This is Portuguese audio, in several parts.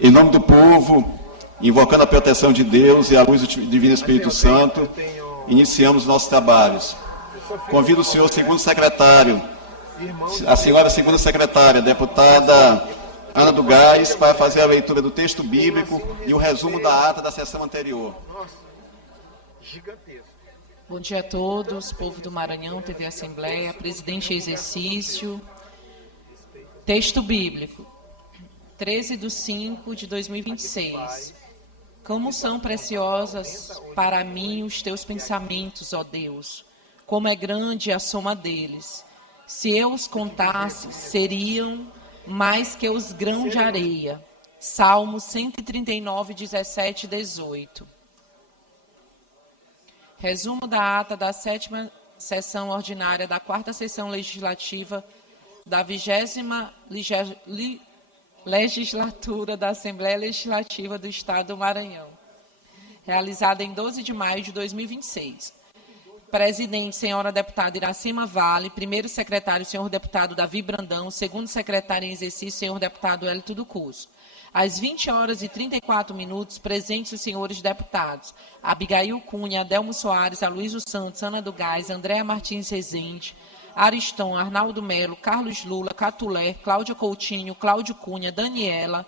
Em nome do povo, invocando a proteção de Deus e a luz do Divino Espírito Santo, iniciamos nossos trabalhos. Convido o senhor segundo secretário, a senhora segunda secretária, deputada Ana do Gás, para fazer a leitura do texto bíblico e o resumo da ata da sessão anterior. Bom dia a todos, povo do Maranhão, TV Assembleia, presidente em exercício. Texto bíblico, 13/5/2026. Como são preciosas para mim os teus pensamentos, ó Deus, como é grande a soma deles. Se eu os contasse, seriam mais que os grãos de areia. Salmo 139, 17 e 18. Resumo da ata da 7ª sessão ordinária da 4ª sessão legislativa da 20ª legislatura da Assembleia Legislativa do Estado do Maranhão, realizada em 12 de maio de 2026. Presidente, senhora deputada Iracema Vale. Primeiro secretário, senhor deputado Davi Brandão. Segundo secretário em exercício, senhor deputado Hélito do Curso. Às 20h34, presentes os senhores deputados Abigail Cunha, Adelmo Soares, Aloysio Santos, Ana do Gás, Andréa Martins Rezende, Ariston, Arnaldo Melo, Carlos Lula, Catulé, Cláudia Coutinho, Cláudio Cunha, Daniela,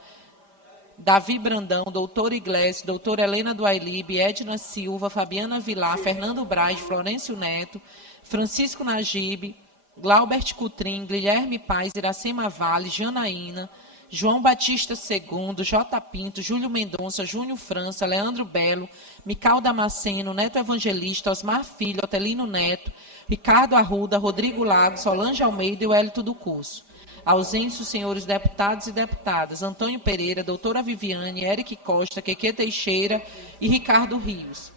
Davi Brandão, doutor Iglesias, doutora Helena do Ailib, Edna Silva, Fabiana Vilar, Fernando Braz, Florencio Neto, Francisco Nagibe, Glaubert Cutrim, Guilherme Paz, Iracema Vale, Janaína, João Batista II, J. Pinto, Júlio Mendonça, Júnior França, Leandro Belo, Mical Damasceno, Neto Evangelista, Osmar Filho, Otelino Neto, Ricardo Arruda, Rodrigo Lago, Solange Almeida e o Hélito do Curso. Ausentes os senhores deputados e deputadas Antônio Pereira, doutora Viviane, Eric Costa, Queque Teixeira e Ricardo Rios.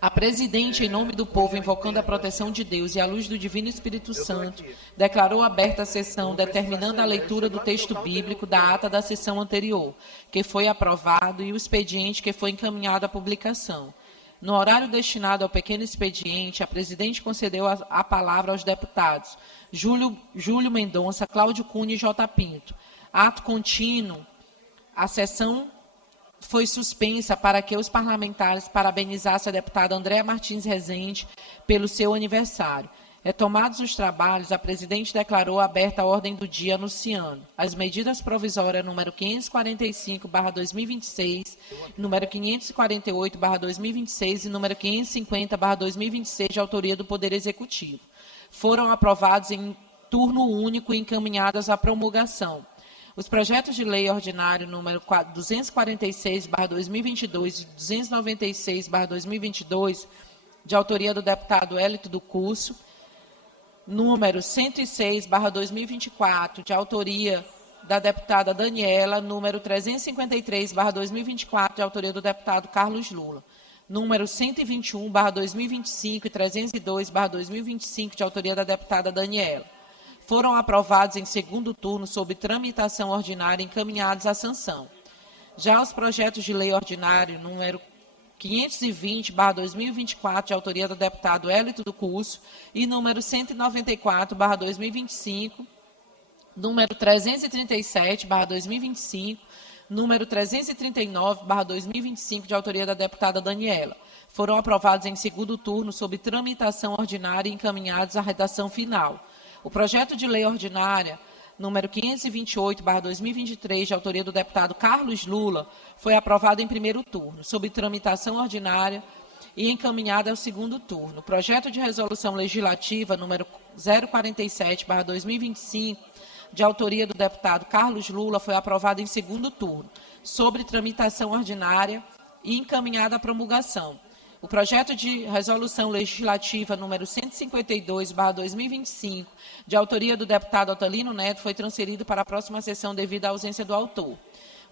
A presidente, em nome do povo, invocando a proteção de Deus e a luz do Divino Espírito Santo, declarou aberta a sessão, determinando a leitura do texto bíblico da ata da sessão anterior, que foi aprovado, e o expediente que foi encaminhado à publicação. No horário destinado ao pequeno expediente, a presidente concedeu a palavra aos deputados Júlio Mendonça, Cláudio Cunha e J. Pinto. Ato contínuo, a sessão foi suspensa para que os parlamentares parabenizassem a deputada Andréa Martins Rezende pelo seu aniversário. Retomados os trabalhos, a presidente declarou aberta a ordem do dia anunciando as medidas provisórias número 545/2026, número 548/2026 e número 550/2026 de autoria do Poder Executivo. Foram aprovados em turno único e encaminhados à promulgação os projetos de lei ordinário número 246/2022 e 296/2022, de autoria do deputado Hélito do Curso, número 106/2024, de autoria da deputada Daniela, número 353/2024, de autoria do deputado Carlos Lula, número 121/2025 e 302/2025, de autoria da deputada Daniela. Foram aprovados em segundo turno sob tramitação ordinária e encaminhados à sanção. Já os projetos de lei ordinário número 520/2024, de autoria do deputado Hélito do Curso, e número 194/2025, número 337/2025, número 339/2025, de autoria da deputada Daniela, foram aprovados em segundo turno sob tramitação ordinária e encaminhados à redação final. O projeto de lei ordinária número 528/2023, de autoria do deputado Carlos Lula, foi aprovado em primeiro turno, sob tramitação ordinária e encaminhado ao segundo turno. O projeto de resolução legislativa número 047/2025, de autoria do deputado Carlos Lula, foi aprovado em segundo turno, sob tramitação ordinária e encaminhado à promulgação. O projeto de resolução legislativa número 152/2025, de autoria do deputado Otelino Neto, foi transferido para a próxima sessão devido à ausência do autor.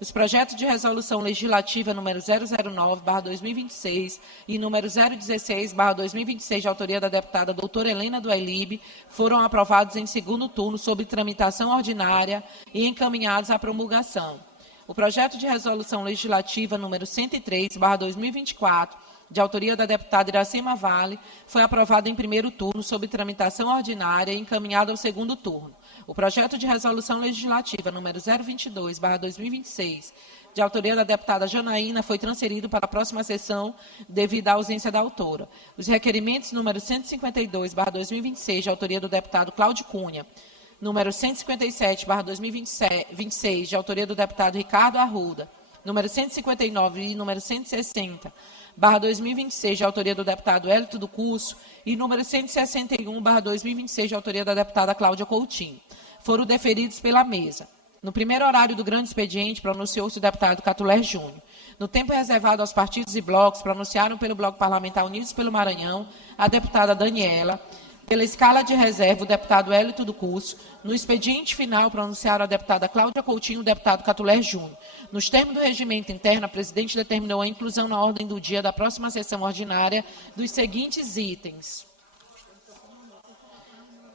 Os projetos de resolução legislativa número 009/2026 e número 016/2026, de autoria da deputada doutora Helena do Ailib, foram aprovados em segundo turno sob tramitação ordinária e encaminhados à promulgação. O projeto de resolução legislativa número 103/2024, de autoria da deputada Iracema Vale, foi aprovado em primeiro turno sob tramitação ordinária e encaminhado ao segundo turno. O projeto de resolução legislativa número 022/2026, de autoria da deputada Janaína, foi transferido para a próxima sessão devido à ausência da autora. Os requerimentos número 152/2026, de autoria do deputado Cláudio Cunha, número 157/2026, de autoria do deputado Ricardo Arruda, número 159 e número 160/2026, de autoria do deputado Hélito do Curso, e número 161/2026, de autoria da deputada Cláudia Coutinho, foram deferidos pela mesa. No primeiro horário do grande expediente, pronunciou-se o deputado Catulé Júnior. No tempo reservado aos partidos e blocos, pronunciaram pelo Bloco Parlamentar Unidos pelo Maranhão a deputada Daniela. Pela escala de reserva, o deputado Hélito do Curso. No expediente final, pronunciaram a deputada Cláudia Coutinho e o deputado Catulé Júnior. Nos termos do regimento interno, a presidente determinou a inclusão na ordem do dia da próxima sessão ordinária dos seguintes itens: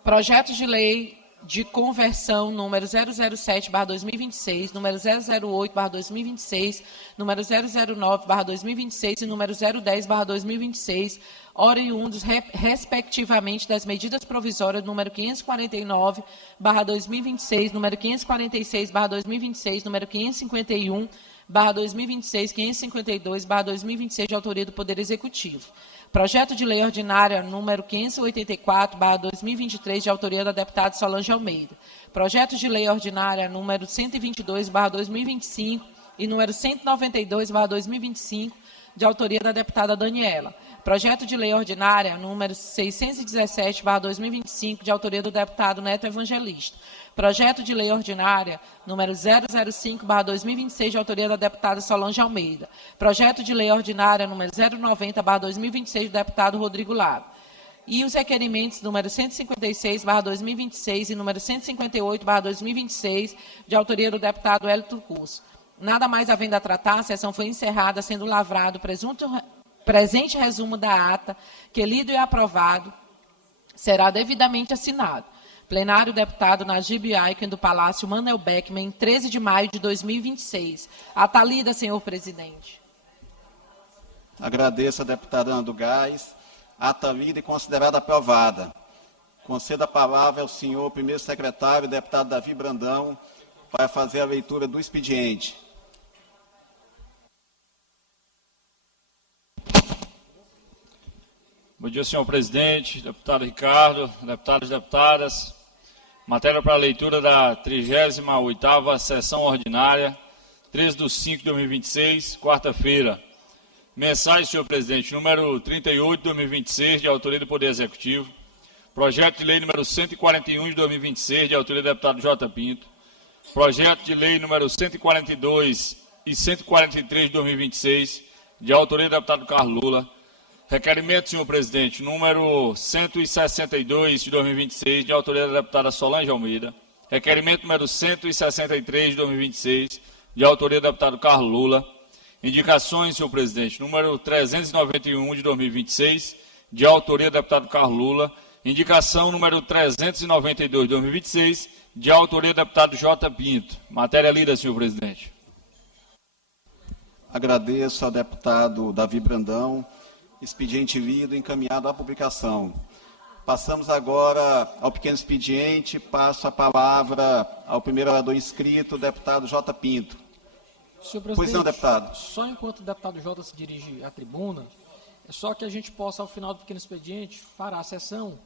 projetos de lei de conversão número 007/2026, número 008/2026, número 009/2026 e número 010/2026, oriundos, respectivamente, das medidas provisórias número 549/2026, número 546/2026, número 551/2026, 552/2026, de autoria do Poder Executivo. Projeto de lei ordinária número 584/2023, de autoria da deputada Solange Almeida. Projeto de lei ordinária número 122/2025 e número 192/2025, de autoria da deputada Daniela. Projeto de lei ordinária número 617/2025, de autoria do deputado Neto Evangelista. Projeto de lei ordinária número 005/2026, de autoria da deputada Solange Almeida. Projeto de lei ordinária número 090/2026, do deputado Rodrigo Lago. E os requerimentos número 156/2026 e número 158/2026, de autoria do deputado Hélito Curso. Nada mais havendo a tratar, a sessão foi encerrada, sendo lavrado presente resumo da ata, que, lido e aprovado, será devidamente assinado. Plenário, deputado Najib Aiken, do Palácio Manuel Beckmann, em 13 de maio de 2026. Ata lida, senhor presidente. Agradeço a deputada Ana do Gás. Ata lida e considerada aprovada. Concedo a palavra ao senhor primeiro secretário, deputado Davi Brandão, para fazer a leitura do expediente. Bom dia, senhor presidente, deputado Ricardo, deputados e deputadas. Matéria para a leitura da 38ª sessão ordinária, 13/5/2026, quarta-feira. Mensagem, senhor presidente, número 38/2026, de autoria do Poder Executivo. Projeto de lei número 141 de 2026, de autoria do deputado J. Pinto. Projeto de lei número 142 e 143 de 2026, de autoria do deputado Carlos Lula. Requerimento, senhor presidente, número 162 de 2026, de autoria da deputada Solange Almeida. Requerimento número 163 de 2026, de autoria do deputado Carlos Lula. Indicações, senhor presidente, número 391 de 2026, de autoria do deputado Carlos Lula. Indicação número 392 de 2026, de autoria do deputado J. Pinto. Matéria lida, senhor presidente. Agradeço ao deputado Davi Brandão. Expediente lido, encaminhado à publicação. Passamos agora ao pequeno expediente. Passo a palavra ao primeiro orador inscrito, o deputado J. Pinto. Senhor presidente, pois não, deputado. Só enquanto o deputado J se dirige à tribuna, é só que a gente possa, ao final do pequeno expediente, parar a sessão,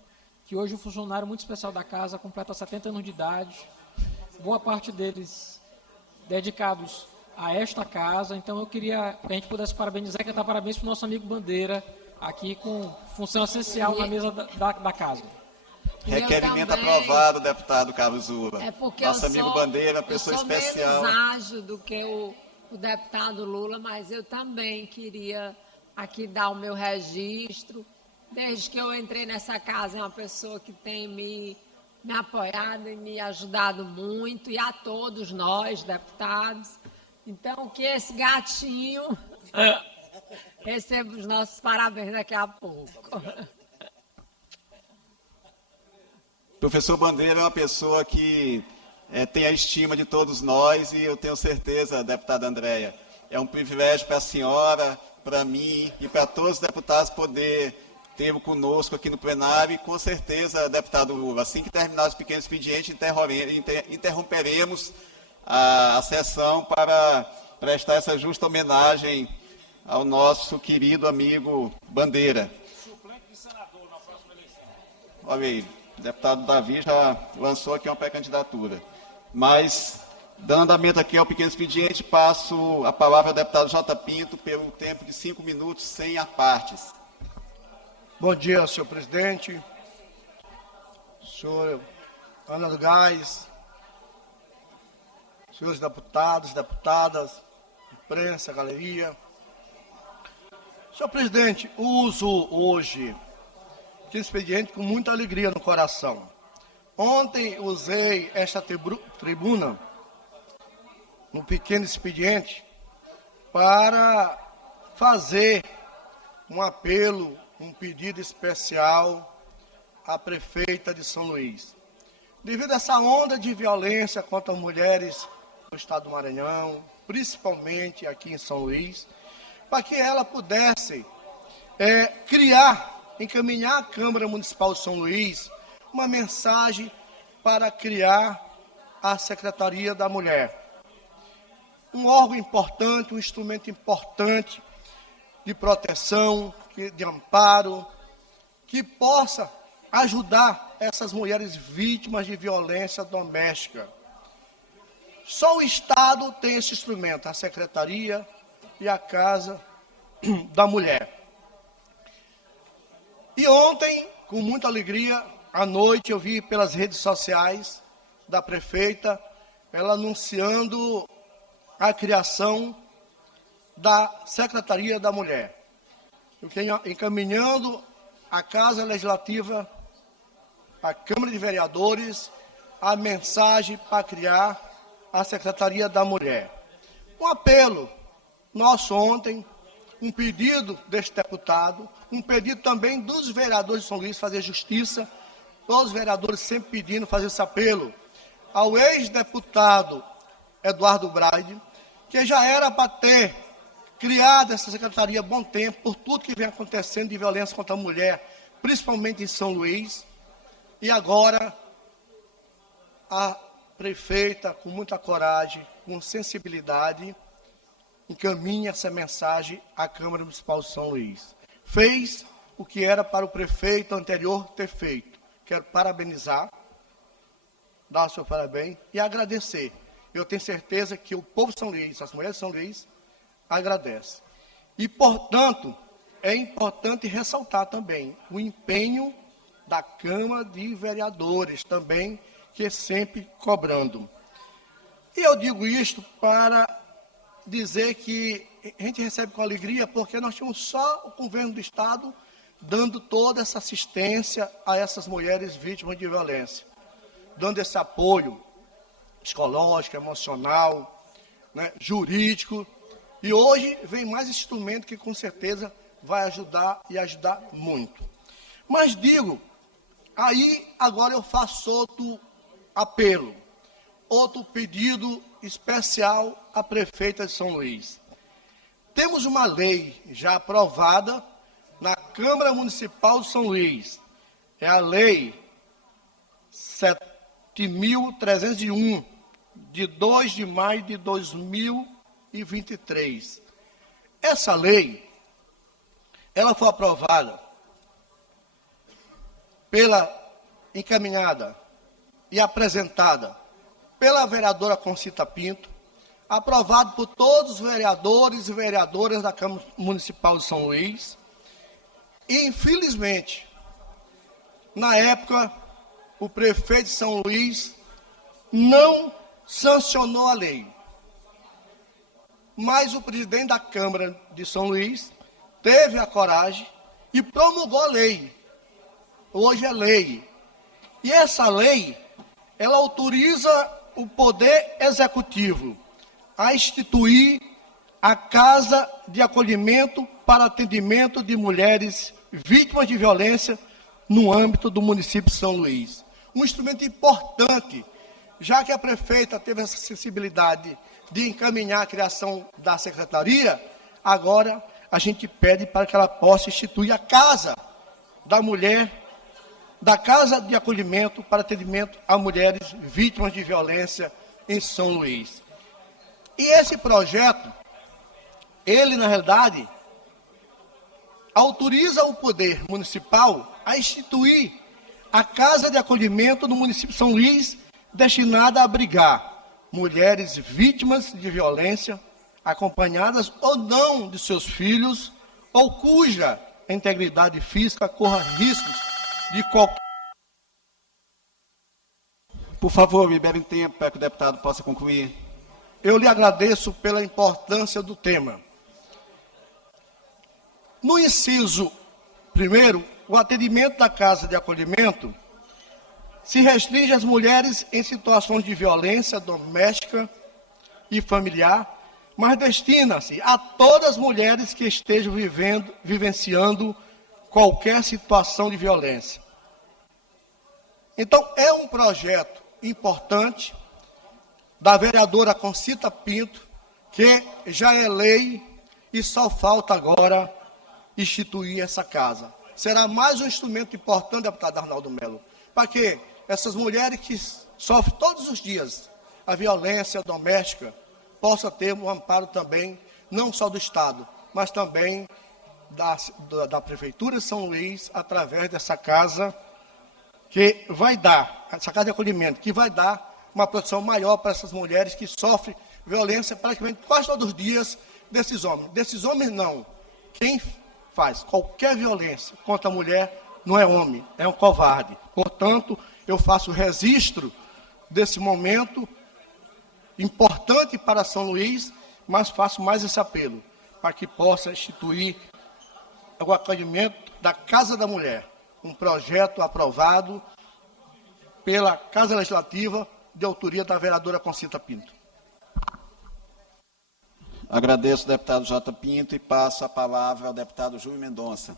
que hoje um funcionário muito especial da casa completa 70 anos de idade, boa parte deles dedicados a esta casa. Então eu queria que a gente pudesse parabenizar e cantar parabéns para o nosso amigo Bandeira, aqui com função essencial na mesa da casa. Requerimento aprovado, deputado Carlos Lula. É porque nosso amigo Bandeira, pessoa especial. Eu sou menos ágil do que o deputado Lula, mas eu também queria aqui dar o meu registro. Desde que eu entrei nessa casa, é uma pessoa que tem me apoiado e me ajudado muito, e a todos nós, deputados. Então, que esse gatinho receba os nossos parabéns daqui a pouco. Professor Bandeira é uma pessoa que tem a estima de todos nós, e eu tenho certeza, deputada Andréia, é um privilégio para a senhora para mim e para todos os deputados poder tê-lo conosco aqui no plenário e, com certeza, deputado Lula, assim que terminar os pequenos expedientes, interromperemos a sessão para prestar essa justa homenagem ao nosso querido amigo Bandeira. Suplente de senador na próxima eleição. Olha aí, o deputado Davi já lançou aqui uma pré-candidatura. Mas, dando andamento aqui ao pequeno expediente, passo a palavra ao deputado J. Pinto pelo tempo de 5 minutos, sem apartes. Bom dia, senhor presidente, senhor Ana do Gás, senhores deputados, deputadas, imprensa, galeria. Senhor presidente, uso hoje esse expediente com muita alegria no coração. Ontem usei esta tribuna, no pequeno expediente, para fazer um apelo, um pedido especial à prefeita de São Luís. Devido a essa onda de violência contra mulheres no estado do Maranhão, principalmente aqui em São Luís, para que ela pudesse encaminhar à Câmara Municipal de São Luís uma mensagem para criar a Secretaria da Mulher. Um órgão importante, um instrumento importante de proteção, de amparo, que possa ajudar essas mulheres vítimas de violência doméstica. Só o Estado tem esse instrumento, a Secretaria e a Casa da Mulher. E ontem, com muita alegria, à noite eu vi pelas redes sociais da prefeita, ela anunciando a criação da Secretaria da Mulher, encaminhando a Casa Legislativa, a Câmara de Vereadores, a mensagem para criar a Secretaria da Mulher. Um apelo nosso ontem, um pedido deste deputado, um pedido também dos vereadores de São Luís fazer justiça, todos os vereadores sempre pedindo fazer esse apelo ao ex-deputado Eduardo Braide, que já era para ter criado essa secretaria há bom tempo, por tudo que vem acontecendo de violência contra a mulher, principalmente em São Luís, e agora a prefeita, com muita coragem, com sensibilidade, encaminha essa mensagem à Câmara Municipal de São Luís. Fez o que era para o prefeito anterior ter feito. Quero parabenizar, dar o seu parabéns e agradecer. Eu tenho certeza que o povo de São Luís, as mulheres de São Luís, agradecem. E, portanto, é importante ressaltar também o empenho da Câmara de Vereadores, também, que é sempre cobrando. E eu digo isto para dizer que a gente recebe com alegria, porque nós tínhamos só o governo do Estado dando toda essa assistência a essas mulheres vítimas de violência, dando esse apoio psicológico, emocional, né, jurídico, e hoje vem mais instrumento que com certeza vai ajudar e ajudar muito. Mas digo, aí agora eu faço outro apelo, outro pedido especial à prefeita de São Luís. Temos uma lei já aprovada na Câmara Municipal de São Luís. É a Lei 7.301, de 2 de maio de 2023. Essa lei, ela foi aprovada encaminhada e apresentada pela vereadora Concita Pinto, aprovado por todos os vereadores e vereadoras da Câmara Municipal de São Luís. E, infelizmente, na época, o prefeito de São Luís não sancionou a lei. Mas o presidente da Câmara de São Luís teve a coragem e promulgou a lei. Hoje é lei. E essa lei, ela autoriza o Poder Executivo a instituir a Casa de Acolhimento para Atendimento de Mulheres Vítimas de Violência no âmbito do município de São Luís. Um instrumento importante, já que a prefeita teve essa sensibilidade de encaminhar a criação da secretaria, agora a gente pede para que ela possa instituir a Casa da Mulher, da Casa de Acolhimento para atendimento a mulheres vítimas de violência em São Luís. E esse projeto, ele, na realidade, autoriza o poder municipal a instituir a Casa de Acolhimento no município de São Luís, destinada a abrigar mulheres vítimas de violência, acompanhadas ou não de seus filhos, ou cuja integridade física corra riscos de qualquer... Por favor, liberem tempo para que o deputado possa concluir. Eu lhe agradeço pela importância do tema. No inciso 1º, o atendimento da Casa de Acolhimento se restringe às mulheres em situações de violência doméstica e familiar, mas destina-se a todas as mulheres que estejam vivenciando qualquer situação de violência. Então, é um projeto importante da vereadora Concita Pinto, que já é lei e só falta agora instituir essa casa. Será mais um instrumento importante, deputado Arnaldo Melo, para que essas mulheres que sofrem todos os dias a violência doméstica possam ter um amparo também, não só do Estado, mas também da Prefeitura de São Luís, através dessa casa que vai dar, essa casa de acolhimento, que vai dar uma proteção maior para essas mulheres que sofrem violência praticamente quase todos os dias desses homens. Desses homens não. Quem faz qualquer violência contra a mulher não é homem, é um covarde. Portanto, eu faço registro desse momento importante para São Luís, mas faço mais esse apelo, para que possa instituir o acolhimento da Casa da Mulher, um projeto aprovado pela Casa Legislativa, de autoria da vereadora Concita Pinto. Agradeço ao deputado J. Pinto e passo a palavra ao deputado Júlio Mendonça.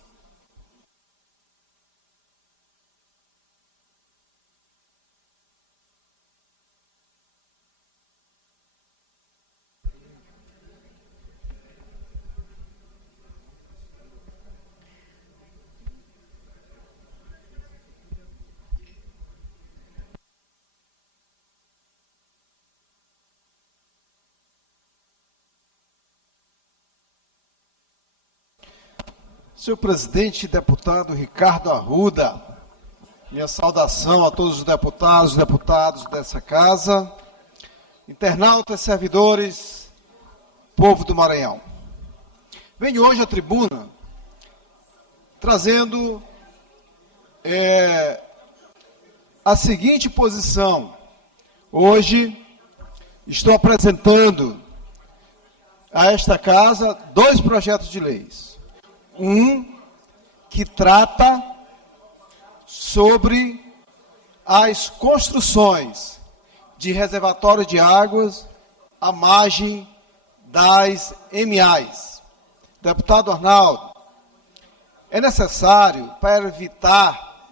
Senhor presidente, deputado Ricardo Arruda, minha saudação a todos os deputados dessa casa, internautas, servidores, povo do Maranhão. Venho hoje à tribuna trazendo a seguinte posição. Hoje estou apresentando a esta casa 2 projetos de leis. Um que trata sobre as construções de reservatório de águas à margem das MAs. Deputado Arnaldo, é necessário, para evitar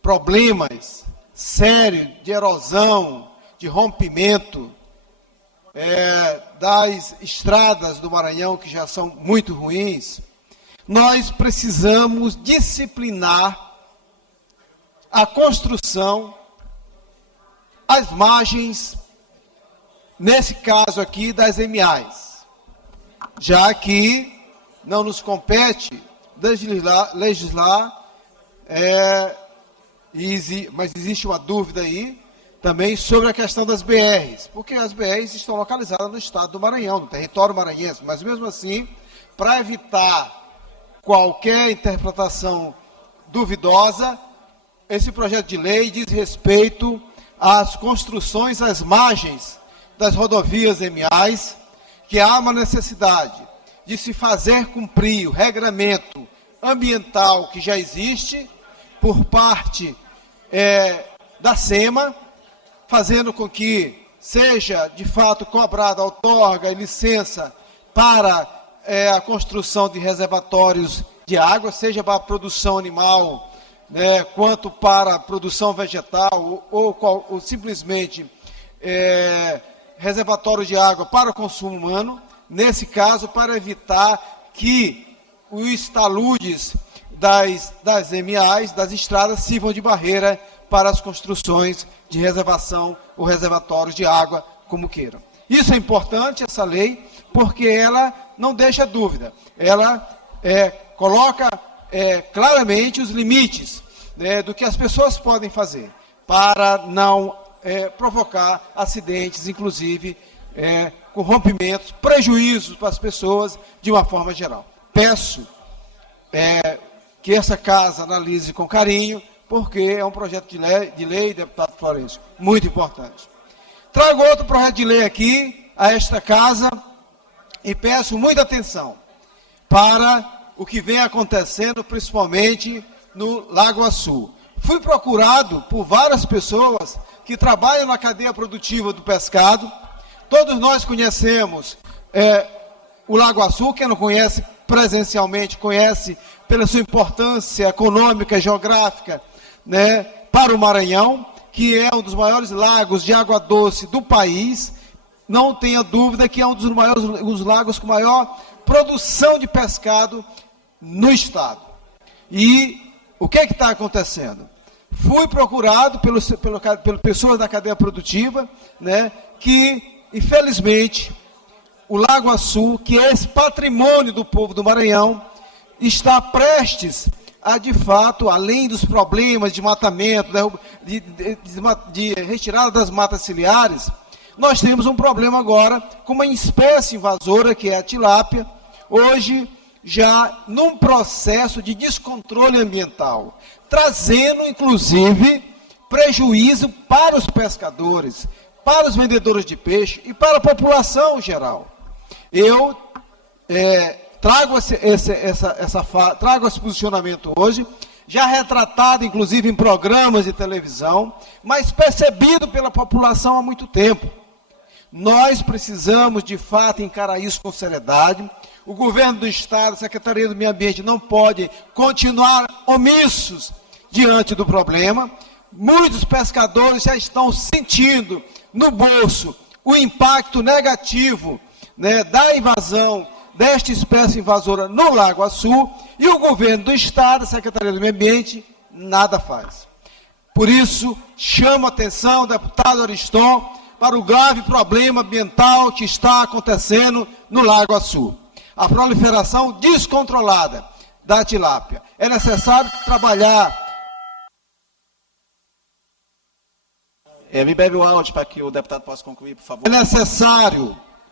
problemas sérios de erosão, de rompimento das estradas do Maranhão, que já são muito ruins, nós precisamos disciplinar a construção às margens, nesse caso aqui, das MAs, já que não nos compete legislar, mas existe uma dúvida aí também sobre a questão das BRs, porque as BRs estão localizadas no estado do Maranhão, no território maranhense, mas mesmo assim, para evitar qualquer interpretação duvidosa, esse projeto de lei diz respeito às construções às margens das rodovias MAs, que há uma necessidade de se fazer cumprir o regramento ambiental que já existe por parte da SEMA, fazendo com que seja, de fato, cobrada outorga e licença para a construção de reservatórios de água, seja para a produção animal, quanto para a produção vegetal, ou simplesmente reservatório de água para o consumo humano, nesse caso, para evitar que os taludes das MAs, das estradas, sirvam de barreira para as construções de reservação ou reservatórios de água, como queiram. Isso é importante, essa lei, porque ela não deixa dúvida. Ela coloca claramente os limites, né, do que as pessoas podem fazer para não provocar acidentes, inclusive com rompimentos, prejuízos para as pessoas de uma forma geral. Peço que essa casa analise com carinho, porque é um projeto de lei, deputado Florencio, muito importante. Trago outro projeto de lei aqui, a esta casa, e peço muita atenção para o que vem acontecendo, principalmente no Lago Açu. Fui procurado por várias pessoas que trabalham na cadeia produtiva do pescado. Todos nós conhecemos o Lago Açu. Quem não conhece presencialmente, conhece pela sua importância econômica e geográfica, né, para o Maranhão, que é um dos maiores lagos de água doce do país. Não tenha dúvida que é um dos lagos com maior produção de pescado no estado. E o que está acontecendo? Fui procurado pelas pessoas da cadeia produtiva, né, que, infelizmente, o Lago Açu, que é esse patrimônio do povo do Maranhão, está prestes a, de fato, além dos problemas de matamento, de retirada das matas ciliares, nós temos um problema agora com uma espécie invasora, que é a tilápia, hoje já num processo de descontrole ambiental, trazendo, inclusive, prejuízo para os pescadores, para os vendedores de peixe e para a população geral. Eu trago esse posicionamento hoje, já retratado, inclusive, em programas de televisão, mas percebido pela população há muito tempo. Nós precisamos, de fato, encarar isso com seriedade. O governo do Estado, a Secretaria do Meio Ambiente não pode continuar omissos diante do problema. Muitos pescadores já estão sentindo no bolso o impacto negativo, né, da invasão desta espécie invasora no Lago Açu, e o governo do Estado, a Secretaria do Meio Ambiente, nada faz. Por isso, chamo a atenção, deputado Ariston, para o grave problema ambiental que está acontecendo no Lago Açu. A proliferação descontrolada da tilápia. É necessário trabalhar. Me bebe o áudio para que o deputado possa concluir, por favor.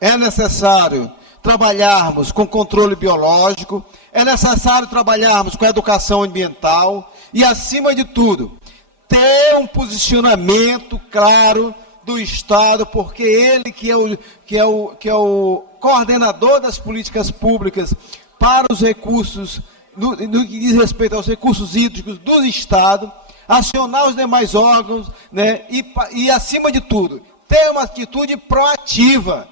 É necessário trabalharmos com controle biológico, é necessário trabalharmos com educação ambiental e, acima de tudo, ter um posicionamento claro do Estado, porque ele que é o coordenador das políticas públicas para os recursos, no que diz respeito aos recursos hídricos do Estado, acionar os demais órgãos, né, e, acima de tudo, ter uma atitude proativa.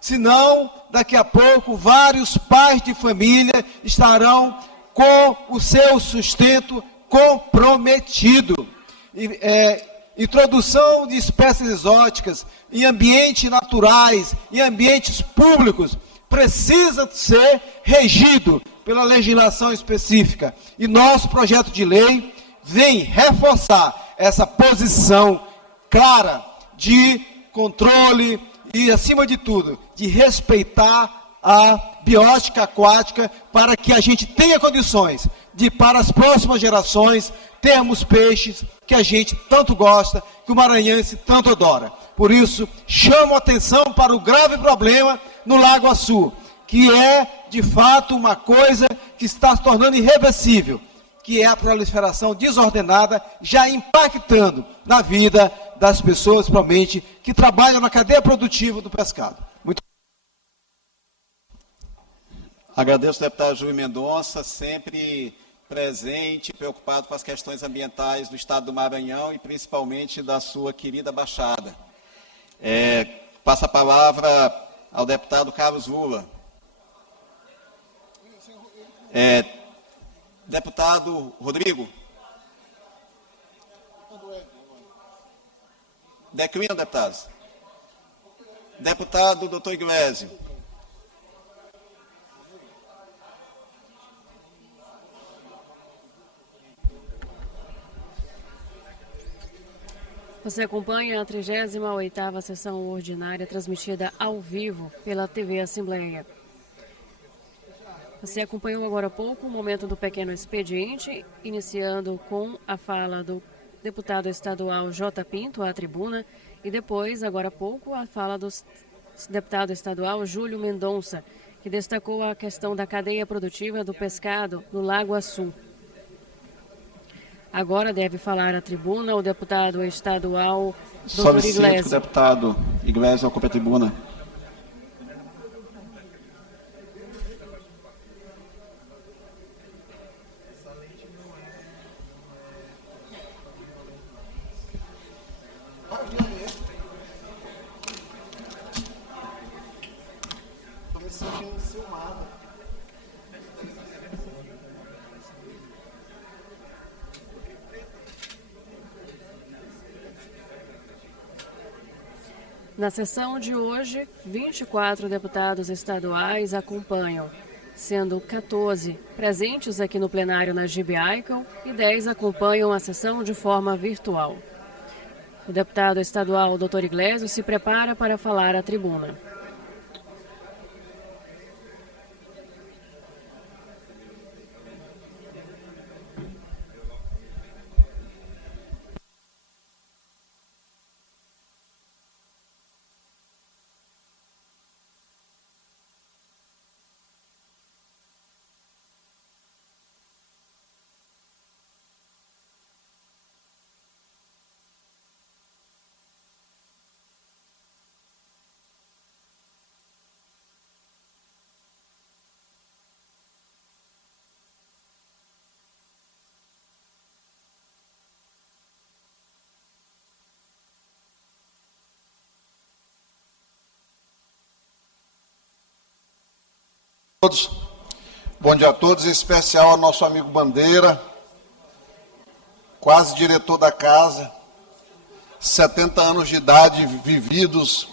Senão, daqui a pouco, vários pais de família estarão com o seu sustento comprometido. Introdução de espécies exóticas em ambientes naturais, em ambientes públicos, precisa ser regido pela legislação específica. E nosso projeto de lei vem reforçar essa posição clara de controle e, acima de tudo, de respeitar a biótica aquática, para que a gente tenha condições de, para as próximas gerações, termos peixes que a gente tanto gosta, que o maranhense tanto adora. Por isso, chamo a atenção para o grave problema no Lago Açu, que é, de fato, uma coisa que está se tornando irreversível, que é a proliferação desordenada, já impactando na vida das pessoas, principalmente, que trabalham na cadeia produtiva do pescado. Muito Agradeço ao deputado Júlio Mendonça, sempre presente, preocupado com as questões ambientais do estado do Maranhão e principalmente da sua querida Baixada. Passa a palavra ao deputado Carlos Lula. Deputado Rodrigo. Declina, deputados. Deputado doutor Iglesias. Você acompanha a 38ª sessão ordinária transmitida ao vivo pela TV Assembleia. Você acompanhou agora há pouco o momento do pequeno expediente, iniciando com a fala do deputado estadual J. Pinto à tribuna e depois, agora há pouco, a fala do deputado estadual Júlio Mendonça, que destacou a questão da cadeia produtiva do pescado no Lago Açu. Agora deve falar à tribuna o deputado estadual Dr. Solicito que o Iglesias. deputado Iglesias ocupe a tribuna. Estou me sentindo enciumado. Na sessão de hoje, 24 deputados estaduais acompanham, sendo 14 presentes aqui no plenário na Gibe-Icon e 10 acompanham a sessão de forma virtual. O deputado estadual Dr. Iglesias se prepara para falar à tribuna. Bom dia a todos, em especial ao nosso amigo Bandeira, quase diretor da casa, 70 anos de idade vividos,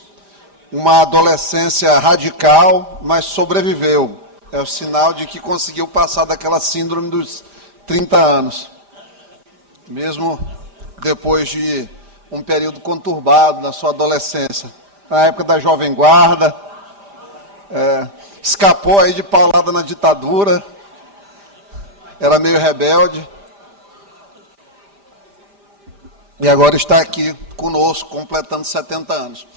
uma adolescência radical, mas sobreviveu. É o sinal de que conseguiu passar daquela síndrome dos 30 anos, mesmo depois de um período conturbado na sua adolescência, na época da Jovem Guarda, escapou aí de paulada na ditadura, era meio rebelde, e agora está aqui conosco, completando 70 anos.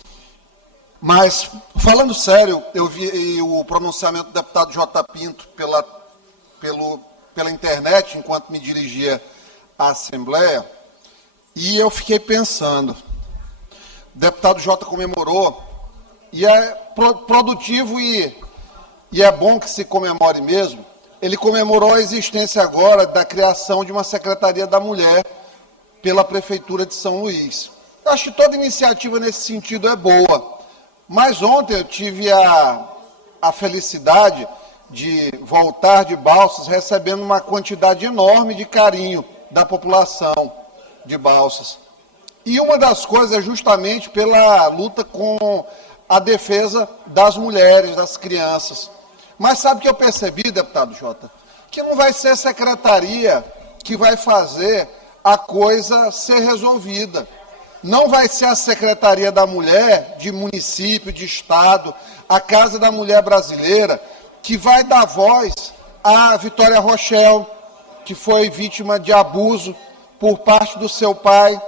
Mas, falando sério, eu vi o pronunciamento do deputado J. Pinto pela internet, enquanto me dirigia à Assembleia, e eu fiquei pensando, o deputado J. comemorou, e é produtivo e é bom que se comemore mesmo, ele comemorou a existência agora da criação de uma Secretaria da Mulher pela Prefeitura de São Luís. Eu acho que toda iniciativa nesse sentido é boa, mas ontem eu tive a felicidade de voltar de Balsas recebendo uma quantidade enorme de carinho da população de Balsas. E uma das coisas é justamente pela luta com a defesa das mulheres, das crianças. Mas sabe o que eu percebi, deputado Jota? Que não vai ser a secretaria que vai fazer a coisa ser resolvida. Não vai ser a Secretaria da Mulher, de município, de estado, a Casa da Mulher Brasileira, que vai dar voz à Vitória Rochelle, que foi vítima de abuso por parte do seu pai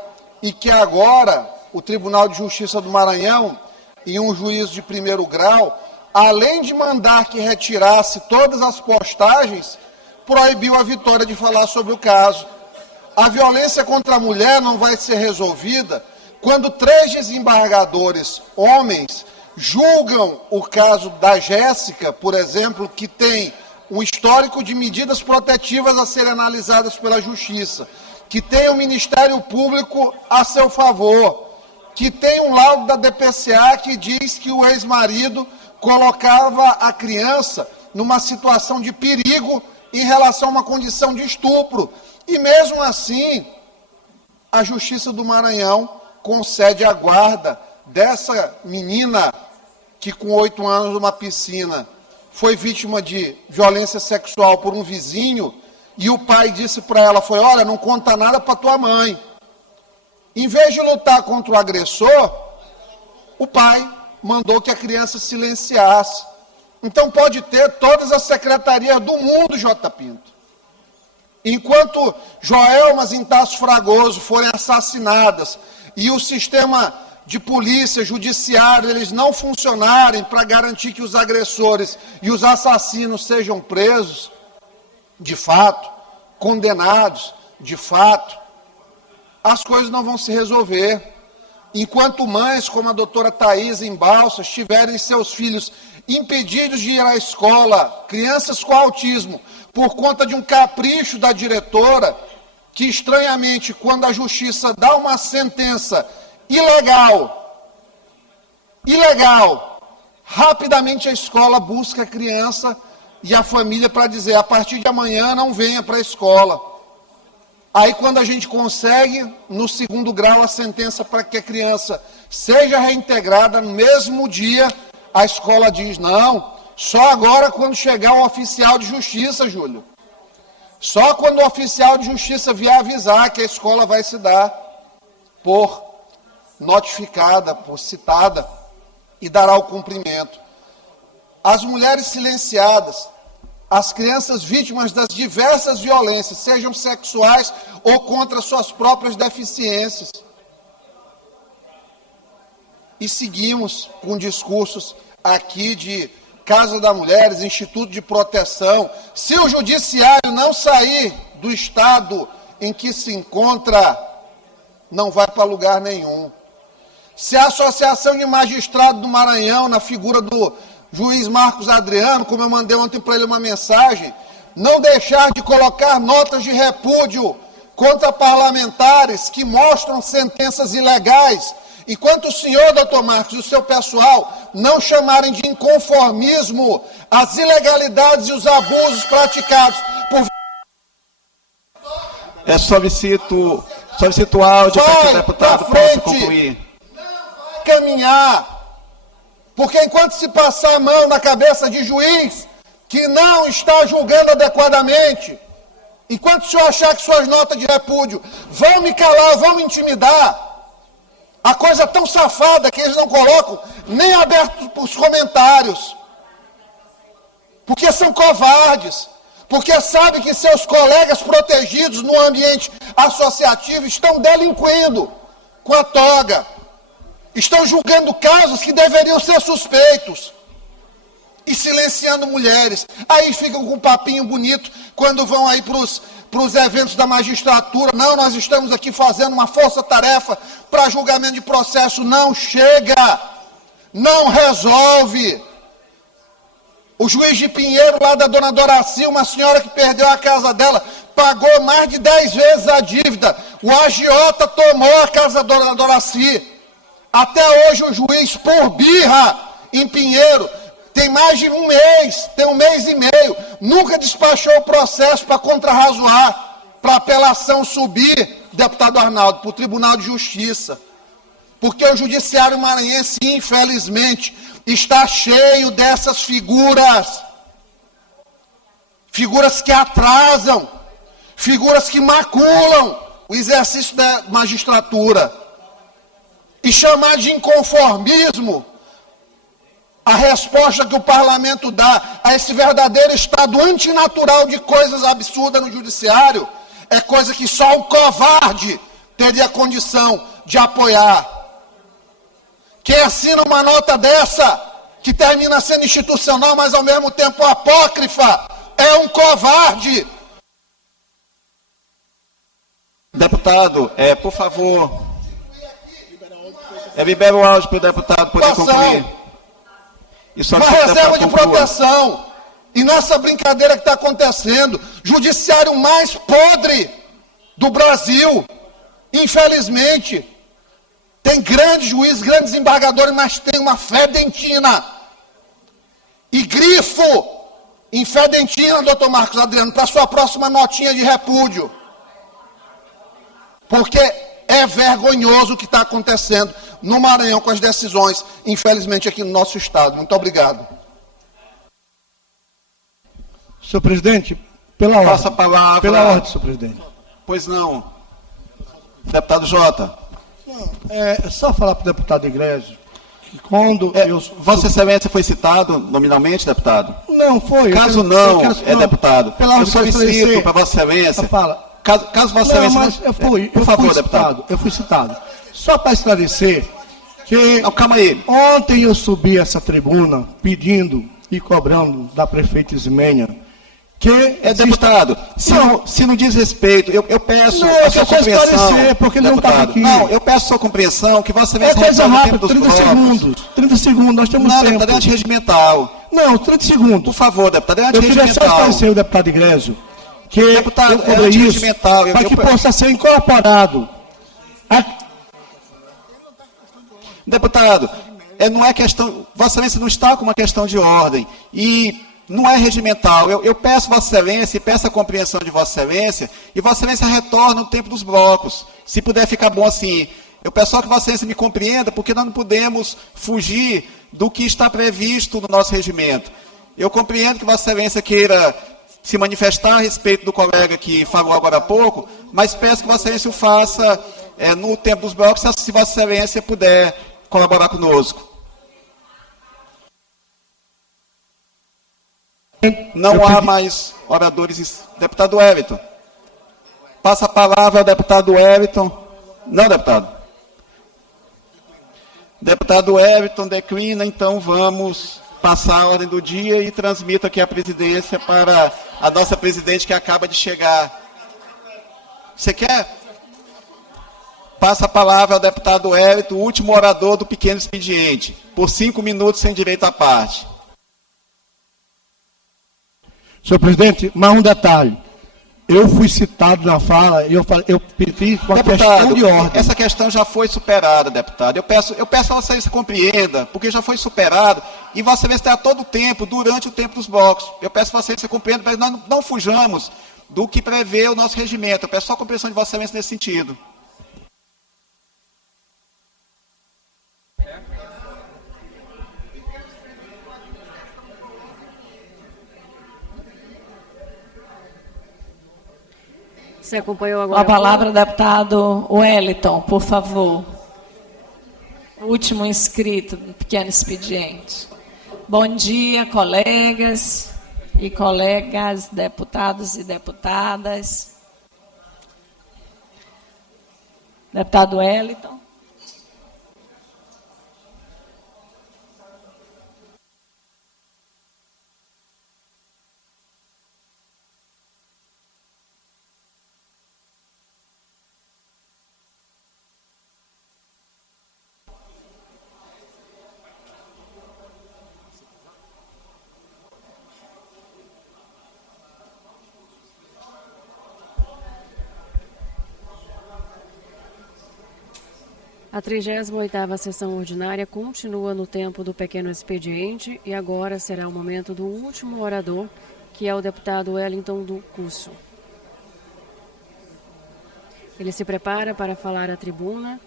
e que agora o Tribunal de Justiça do Maranhão, em um juízo de primeiro grau, além de mandar que retirasse todas as postagens, proibiu a Vitória de falar sobre o caso. A violência contra a mulher não vai ser resolvida quando 3 desembargadores, homens, julgam o caso da Jéssica, por exemplo, que tem um histórico de medidas protetivas a serem analisadas pela Justiça, que tem o Ministério Público a seu favor, que tem um laudo da DPCA que diz que o ex-marido colocava a criança numa situação de perigo em relação a uma condição de estupro. E mesmo assim, a Justiça do Maranhão concede a guarda dessa menina que com 8 anos numa piscina foi vítima de violência sexual por um vizinho, e o pai disse para ela, olha, não conta nada para tua mãe. Em vez de lutar contra o agressor, o pai mandou que a criança silenciasse. Então pode ter todas as secretarias do mundo, J. Pinto. Enquanto Joelmas em Tasso Fragoso forem assassinadas e o sistema de polícia, judiciário, eles não funcionarem para garantir que os agressores e os assassinos sejam presos, de fato, condenados, de fato, as coisas não vão se resolver. Enquanto mães como a doutora Thais em Balsas tiverem seus filhos impedidos de ir à escola, crianças com autismo, por conta de um capricho da diretora, que estranhamente, quando a justiça dá uma sentença ilegal, rapidamente a escola busca a criança e a família para dizer, a partir de amanhã não venha para a escola. Aí quando a gente consegue, no segundo grau, a sentença para que a criança seja reintegrada no mesmo dia, a escola diz, não, só agora quando chegar um oficial de justiça, Júlio. Só quando o oficial de justiça vier avisar que a escola vai se dar por notificada, por citada, e dará o cumprimento. As mulheres silenciadas, as crianças vítimas das diversas violências, sejam sexuais ou contra suas próprias deficiências. E seguimos com discursos aqui de Casa das Mulheres, Instituto de Proteção. Se o judiciário não sair do estado em que se encontra, não vai para lugar nenhum. Se a Associação de Magistrados do Maranhão, na figura do juiz Marcos Adriano, como eu mandei ontem para ele uma mensagem, não deixar de colocar notas de repúdio contra parlamentares que mostram sentenças ilegais, enquanto o senhor, doutor Marcos, e o seu pessoal não chamarem de inconformismo as ilegalidades e os abusos praticados por... Solicito o áudio para que o deputado possa concluir. Caminhar, porque enquanto se passar a mão na cabeça de juiz que não está julgando adequadamente, enquanto o senhor achar que suas notas de repúdio vão me calar, vão me intimidar, a coisa é tão safada que eles não colocam nem aberto para os comentários, porque são covardes, porque sabem que seus colegas protegidos no ambiente associativo estão delinquindo com a toga, estão julgando casos que deveriam ser suspeitos e silenciando mulheres. Aí ficam com um papinho bonito quando vão aí para os eventos da magistratura. Não, nós estamos aqui fazendo uma força-tarefa para julgamento de processo. Não chega, não resolve. O juiz de Pinheiro, lá da dona Doraci, uma senhora que perdeu a casa dela, pagou mais de 10 vezes a dívida. O agiota tomou a casa da dona Doraci. Até hoje o juiz, por birra, em Pinheiro, tem mais de um mês, tem um mês e meio, nunca despachou o processo para contrarrazoar, para apelação subir, deputado Arnaldo, para o Tribunal de Justiça. Porque o judiciário maranhense, infelizmente, está cheio dessas figuras. Figuras que atrasam, figuras que maculam o exercício da magistratura. E chamar de inconformismo a resposta que o parlamento dá a esse verdadeiro estado antinatural de coisas absurdas no judiciário, é coisa que só um covarde teria condição de apoiar. Quem assina uma nota dessa, que termina sendo institucional, mas ao mesmo tempo apócrifa, é um covarde. Deputado, por favor, libera o áudio para o deputado poder concluir. Uma reserva de proteção. E nessa brincadeira que está acontecendo, judiciário mais podre do Brasil, infelizmente, tem grandes juízes, grandes embargadores, mas tem uma fedentina. E grifo em fedentina, doutor Marcos Adriano, para sua próxima notinha de repúdio. Porque é vergonhoso o que está acontecendo no Maranhão com as decisões, infelizmente, aqui no nosso estado. Muito obrigado. Senhor presidente, pela ordem. Passa a palavra. Pela ordem, senhor presidente. Pois não. Deputado Jota. Só falar para o deputado Iglesias que quando Vossa Excelência foi citado nominalmente, deputado? Não foi. Caso deputado, eu solicito para Vossa Excelência... Caso Vossa Excelência... Não, mas por favor, deputado. Eu fui citado. Só para esclarecer que... Não, calma aí. Ontem eu subi essa tribuna pedindo e cobrando da prefeita Ismênia que... deputado, se não diz respeito, eu peço a sua compreensão. Porque ele não está aqui. Não, eu peço a sua compreensão, que Vossa Excelência... coisa rápida, 30 segundos. 30 segundos, nós temos tempo. Deputado, é antirregimental. Não, 30 segundos. Por favor, deputado, é antirregimental. Eu queria só esclarecer o deputado Iglesias que deputado, eu cobrei isso para que possa ser incorporado. Deputado, não é questão... Vossa Excelência não está com uma questão de ordem. E... não é regimental. Eu peço Vossa Excelência e peço a compreensão de Vossa Excelência, e Vossa Excelência retorna no tempo dos blocos. Se puder ficar bom assim. Eu peço só que Vossa Excelência me compreenda, porque nós não podemos fugir do que está previsto no nosso regimento. Eu compreendo que Vossa Excelência queira se manifestar a respeito do colega que falou agora há pouco, mas peço que Vossa Excelência o faça no tempo dos blocos, se Vossa Excelência puder colaborar conosco. Não há mais oradores. Deputado Wellington. Passa a palavra ao deputado Wellington. Não, deputado. Deputado Wellington declina, então vamos passar a ordem do dia e transmito aqui a presidência para a nossa presidente que acaba de chegar. Você quer? Passa a palavra ao deputado Wellington, o último orador do pequeno expediente, por 5 minutos sem direito à parte. Senhor presidente, mais um detalhe. Eu fui citado na fala e eu pedi uma questão de ordem. Essa questão já foi superada, deputado. Eu peço a Vossa Excelência compreenda, porque já foi superado, e Vossa Excelência está a todo tempo, durante o tempo dos blocos. Eu peço a Vossa Excelência compreenda, para nós não fujamos do que prevê o nosso regimento. Eu peço só a compreensão de Vossa Excelência nesse sentido. Você acompanhou agora? A palavra, deputado Wellington, por favor. O último inscrito do pequeno expediente. Bom dia, colegas e colegas, deputados e deputadas. Deputado Wellington. A 38ª sessão ordinária continua no tempo do pequeno expediente e agora será o momento do último orador, que é o deputado Wellington do Cusso. Ele se prepara para falar à tribuna.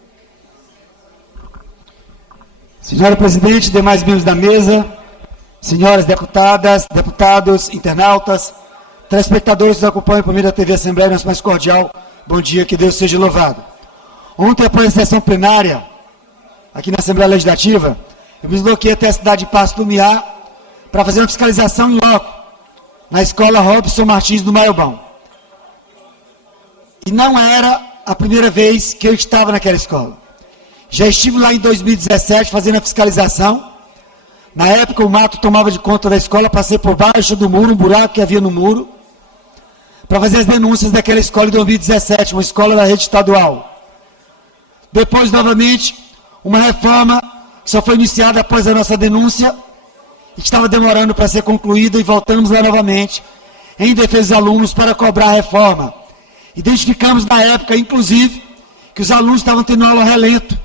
Senhora presidente, demais membros da mesa, senhoras deputadas, deputados, internautas, telespectadores que nos acompanham por meio da TV Assembleia, nosso mais cordial bom dia, que Deus seja louvado. Ontem, após a sessão plenária, aqui na Assembleia Legislativa, eu me desloquei até a cidade de Passo do Miá para fazer uma fiscalização em loco, na escola Robson Martins do Maiobão. E não era a primeira vez que eu estava naquela escola. Já estive lá em 2017 fazendo a fiscalização. Na época o mato tomava de conta da escola, passei por baixo do muro, um buraco que havia no muro, para fazer as denúncias daquela escola em 2017, uma escola da rede estadual. Depois, novamente, uma reforma que só foi iniciada após a nossa denúncia e que estava demorando para ser concluída, e voltamos lá novamente em defesa dos alunos para cobrar a reforma. Identificamos na época, inclusive, que os alunos estavam tendo aula relento.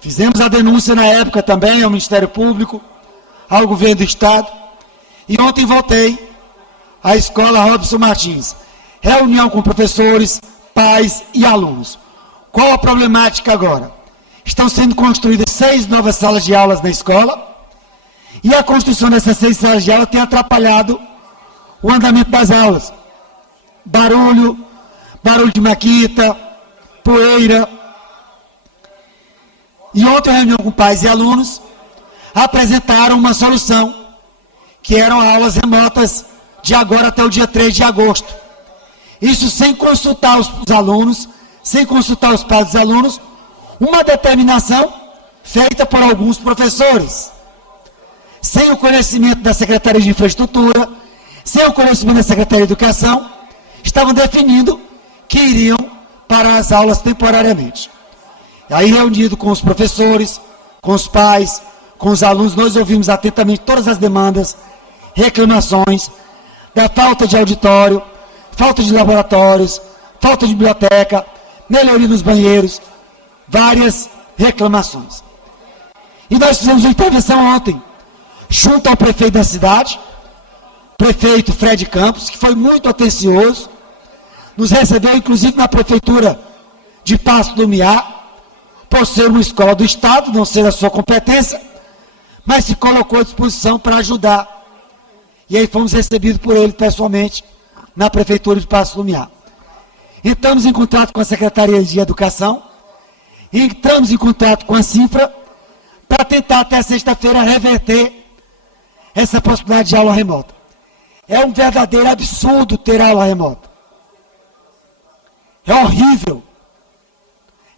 Fizemos a denúncia na época também ao Ministério Público, ao Governo do Estado, e ontem voltei à escola Robson Martins. Reunião com professores, pais e alunos. Qual a problemática agora? Estão sendo construídas 6 novas salas de aulas na escola, e a construção dessas 6 salas de aula tem atrapalhado o andamento das aulas. Barulho de maquita, poeira, e ontem, em reunião com pais e alunos, apresentaram uma solução, que eram aulas remotas de agora até o dia 3 de agosto. Isso sem consultar os alunos, sem consultar os pais dos alunos, uma determinação feita por alguns professores, sem o conhecimento da Secretaria de Infraestrutura, sem o conhecimento da Secretaria de Educação, estavam definindo que iriam para as aulas temporariamente. Aí, reunido com os professores, com os pais, com os alunos, nós ouvimos atentamente todas as demandas, reclamações da falta de auditório, falta de laboratórios, falta de biblioteca, melhoria nos banheiros, várias reclamações. E nós fizemos uma intervenção ontem, junto ao prefeito da cidade, prefeito Fred Campos, que foi muito atencioso, nos recebeu inclusive na prefeitura de Passo do Miá, por ser uma escola do Estado, não ser a sua competência, mas se colocou à disposição para ajudar. E aí fomos recebidos por ele pessoalmente na prefeitura de Passo do Miá. Entramos em contato com a Secretaria de Educação, entramos em contato com a Cifra, para tentar até sexta-feira reverter essa possibilidade de aula remota. É um verdadeiro absurdo ter aula remota. É horrível.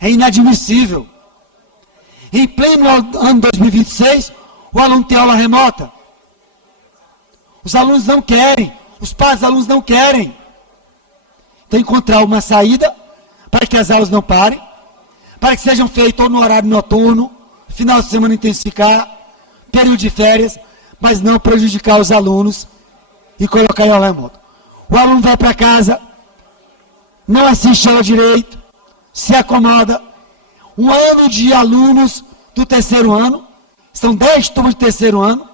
É inadmissível. Em pleno ano 2026, o aluno tem aula remota. Os alunos não querem, os pais dos alunos não querem. Então, encontrar uma saída para que as aulas não parem, para que sejam feitas ou no horário noturno, final de semana intensificar, período de férias, mas não prejudicar os alunos e colocar em aula remota. O aluno vai para casa, não assiste aula direito, se acomoda. Um ano de alunos do terceiro ano, são 10 turmas de terceiro ano,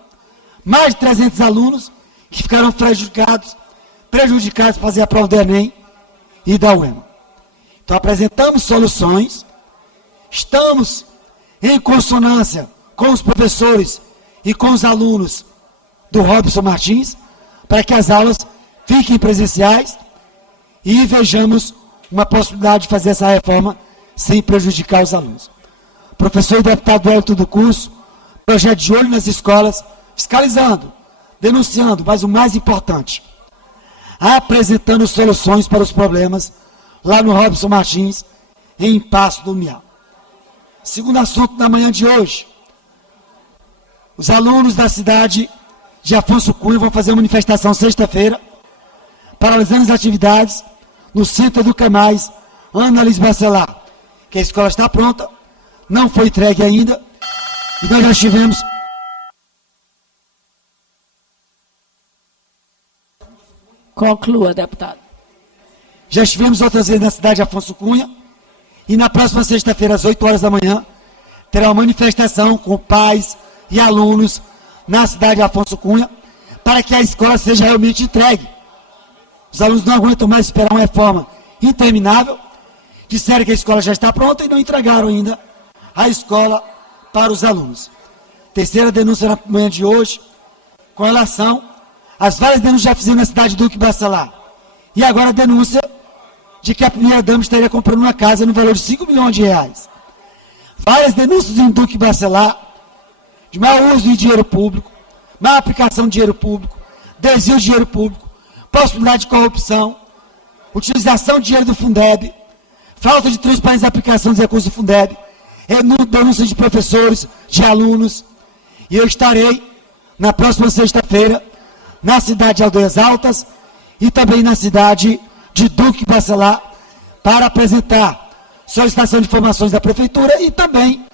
mais de 300 alunos que ficaram prejudicados para fazer a prova do Enem e da UEMA. Então, apresentamos soluções, estamos em consonância com os professores e com os alunos do Robson Martins, para que as aulas fiquem presenciais e vejamos uma possibilidade de fazer essa reforma sem prejudicar os alunos. Professor e deputado Wellington do curso, projeto de olho nas escolas, fiscalizando, denunciando, mas o mais importante, apresentando soluções para os problemas lá no Robson Martins, em Passo do Miá. Segundo assunto da manhã de hoje, os alunos da cidade de Afonso Cunha vão fazer uma manifestação sexta-feira, paralisando as atividades no Centro Educa Mais, Ana Liz Bacelar, que a escola está pronta, não foi entregue ainda, e nós já tivemos... Conclua, deputado. Já estivemos outras vezes na cidade de Afonso Cunha, e na próxima sexta-feira, às 8 horas da manhã, terá uma manifestação com pais e alunos na cidade de Afonso Cunha, para que a escola seja realmente entregue. Os alunos não aguentam mais esperar uma reforma interminável, disseram que a escola já está pronta e não entregaram ainda a escola para os alunos. Terceira denúncia na manhã de hoje, com relação às várias denúncias que já fizemos na cidade de Duque Bacelar. E agora a denúncia de que a primeira-dama estaria comprando uma casa no valor de 5 milhões de reais. Várias denúncias em Duque Bacelar, de mau uso de dinheiro público, má aplicação de dinheiro público, desvio de dinheiro público, possibilidade de corrupção, utilização de dinheiro do Fundeb, falta de transparência da aplicação dos recursos do Fundeb, denúncia de professores, de alunos, e eu estarei na próxima sexta-feira na cidade de Aldeias Altas e também na cidade de Duque Bacelar para apresentar solicitação de informações da Prefeitura e também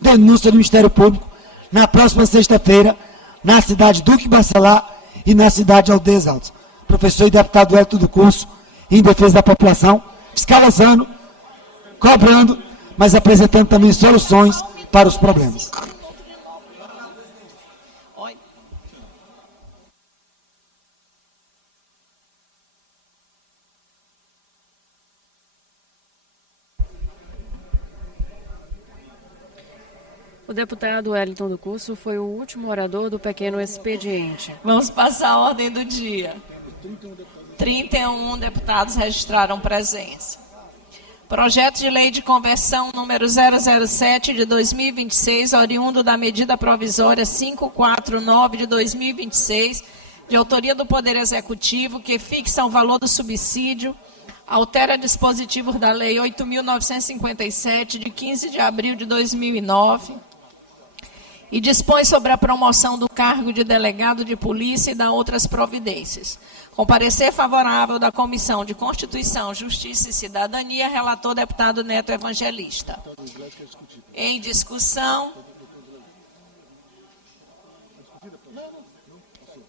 denúncia do Ministério Público na próxima sexta-feira na cidade de Duque Bacelar e na cidade de Aldeias Altas. Professor e deputado Wellington do curso em defesa da população, fiscalizando, cobrando, mas apresentando também soluções para os problemas. O deputado Wellington do Curso foi o último orador do pequeno expediente. Vamos passar a ordem do dia. 31 deputados registraram presença. Projeto de Lei de Conversão número 007 de 2026, oriundo da medida provisória 549 de 2026, de autoria do Poder Executivo, que fixa o valor do subsídio, altera dispositivos da Lei 8.957, de 15 de abril de 2009, e dispõe sobre a promoção do cargo de delegado de polícia e dá outras providências. Com parecer favorável da Comissão de Constituição, Justiça e Cidadania, relator deputado Neto Evangelista. Em discussão.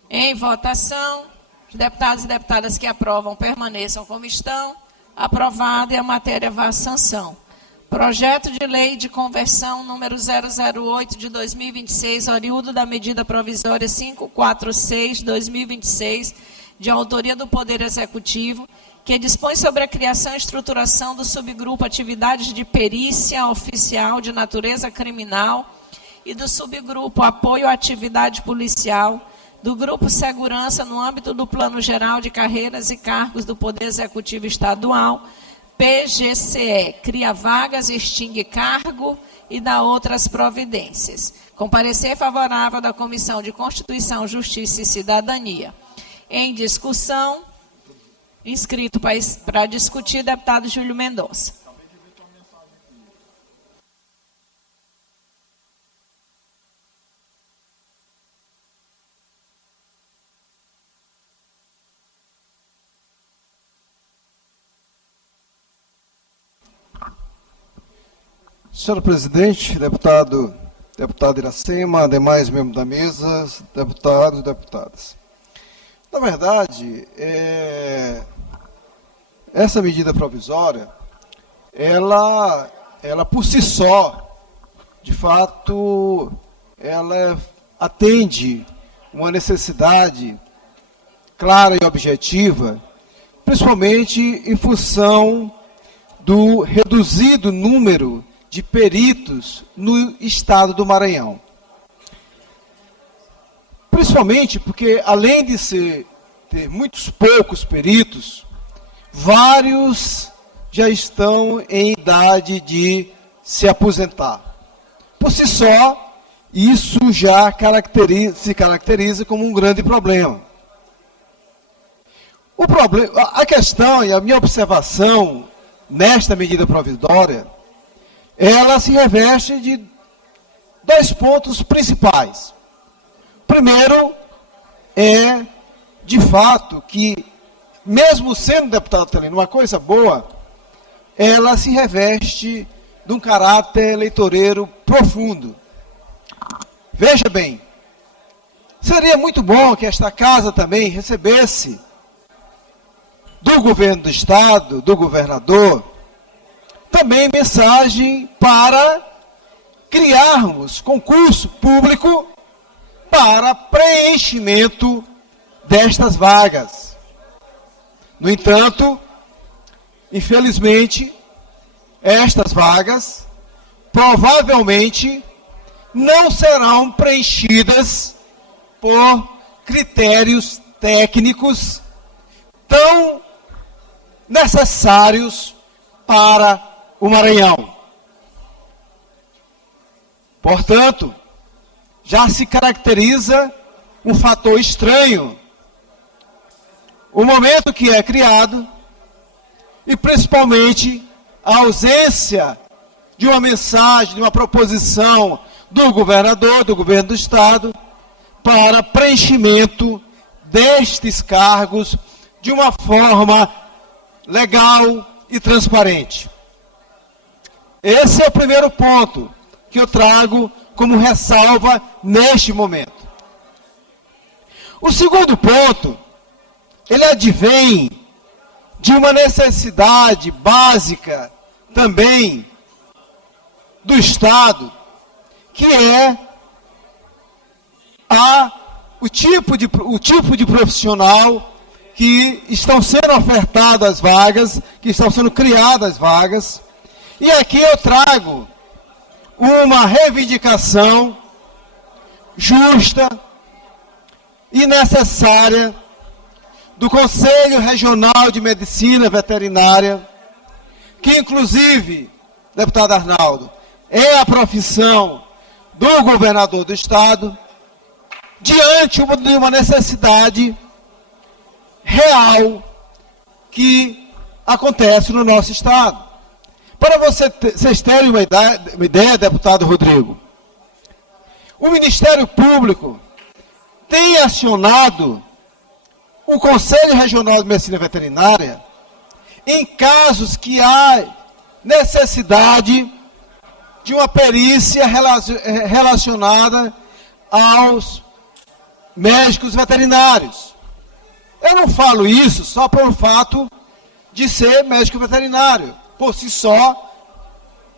Em votação. Os deputados e deputadas que aprovam permaneçam como estão. Aprovado e a matéria vá à sanção. Projeto de Lei de Conversão número 008 de 2026, oriundo da medida provisória 546 de 2026, de autoria do Poder Executivo, que dispõe sobre a criação e estruturação do subgrupo Atividades de Perícia Oficial de Natureza Criminal e do subgrupo Apoio à Atividade Policial, do Grupo Segurança no âmbito do Plano Geral de Carreiras e Cargos do Poder Executivo Estadual, PGCE, cria vagas, extingue cargo e dá outras providências. Com parecer favorável da Comissão de Constituição, Justiça e Cidadania. Em discussão, inscrito para discutir, deputado Júlio Mendonça. Senhor presidente, deputado Iracema, demais membros da mesa, deputados e deputadas. Na verdade, essa medida provisória, ela por si só, de fato, ela atende uma necessidade clara e objetiva, principalmente em função do reduzido número de peritos no estado do Maranhão. Principalmente porque, além de ter muitos poucos peritos, vários já estão em idade de se aposentar. Por si só, isso já se caracteriza como um grande problema. A questão e a minha observação nesta medida provisória, ela se reveste de dois pontos principais. Primeiro, é, de fato, que, mesmo sendo deputado Teleno uma coisa boa, ela se reveste de um caráter eleitoreiro profundo. Veja bem, seria muito bom que esta casa também recebesse do governo do Estado, do governador, também mensagem para criarmos concurso público para preenchimento destas vagas. No entanto, infelizmente, estas vagas provavelmente não serão preenchidas por critérios técnicos tão necessários para o Maranhão. Portanto, já se caracteriza um fator estranho. O momento que é criado e, principalmente, a ausência de uma mensagem, de uma proposição do governador, do governo do Estado, para preenchimento destes cargos de uma forma legal e transparente. Esse é o primeiro ponto que eu trago como ressalva neste momento. O segundo ponto, ele advém de uma necessidade básica também do Estado, que é o tipo de profissional que estão sendo ofertadas vagas, que estão sendo criadas vagas. E aqui eu trago uma reivindicação justa e necessária do Conselho Regional de Medicina Veterinária, que inclusive, deputado Arnaldo, é a profissão do governador do Estado, diante de uma necessidade real que acontece no nosso Estado. Para vocês terem uma ideia, deputado Rodrigo, o Ministério Público tem acionado o Conselho Regional de Medicina Veterinária em casos que há necessidade de uma perícia relacionada aos médicos veterinários. Eu não falo isso só pelo fato de ser médico veterinário. Por si só,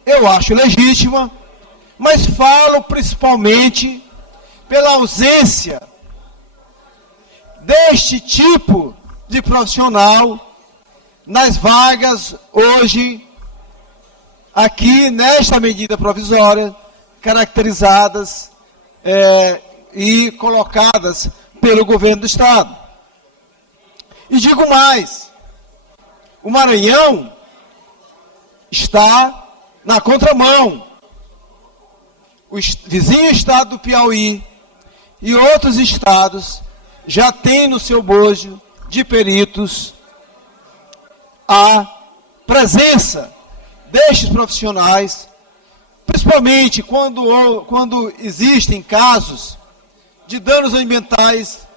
eu acho legítima, mas falo principalmente pela ausência deste tipo de profissional nas vagas hoje, aqui nesta medida provisória, caracterizadas e colocadas pelo governo do Estado. E digo mais, o Maranhão está na contramão. O vizinho estado do Piauí e outros estados já têm no seu bojo de peritos a presença destes profissionais, principalmente quando existem casos de danos ambientais,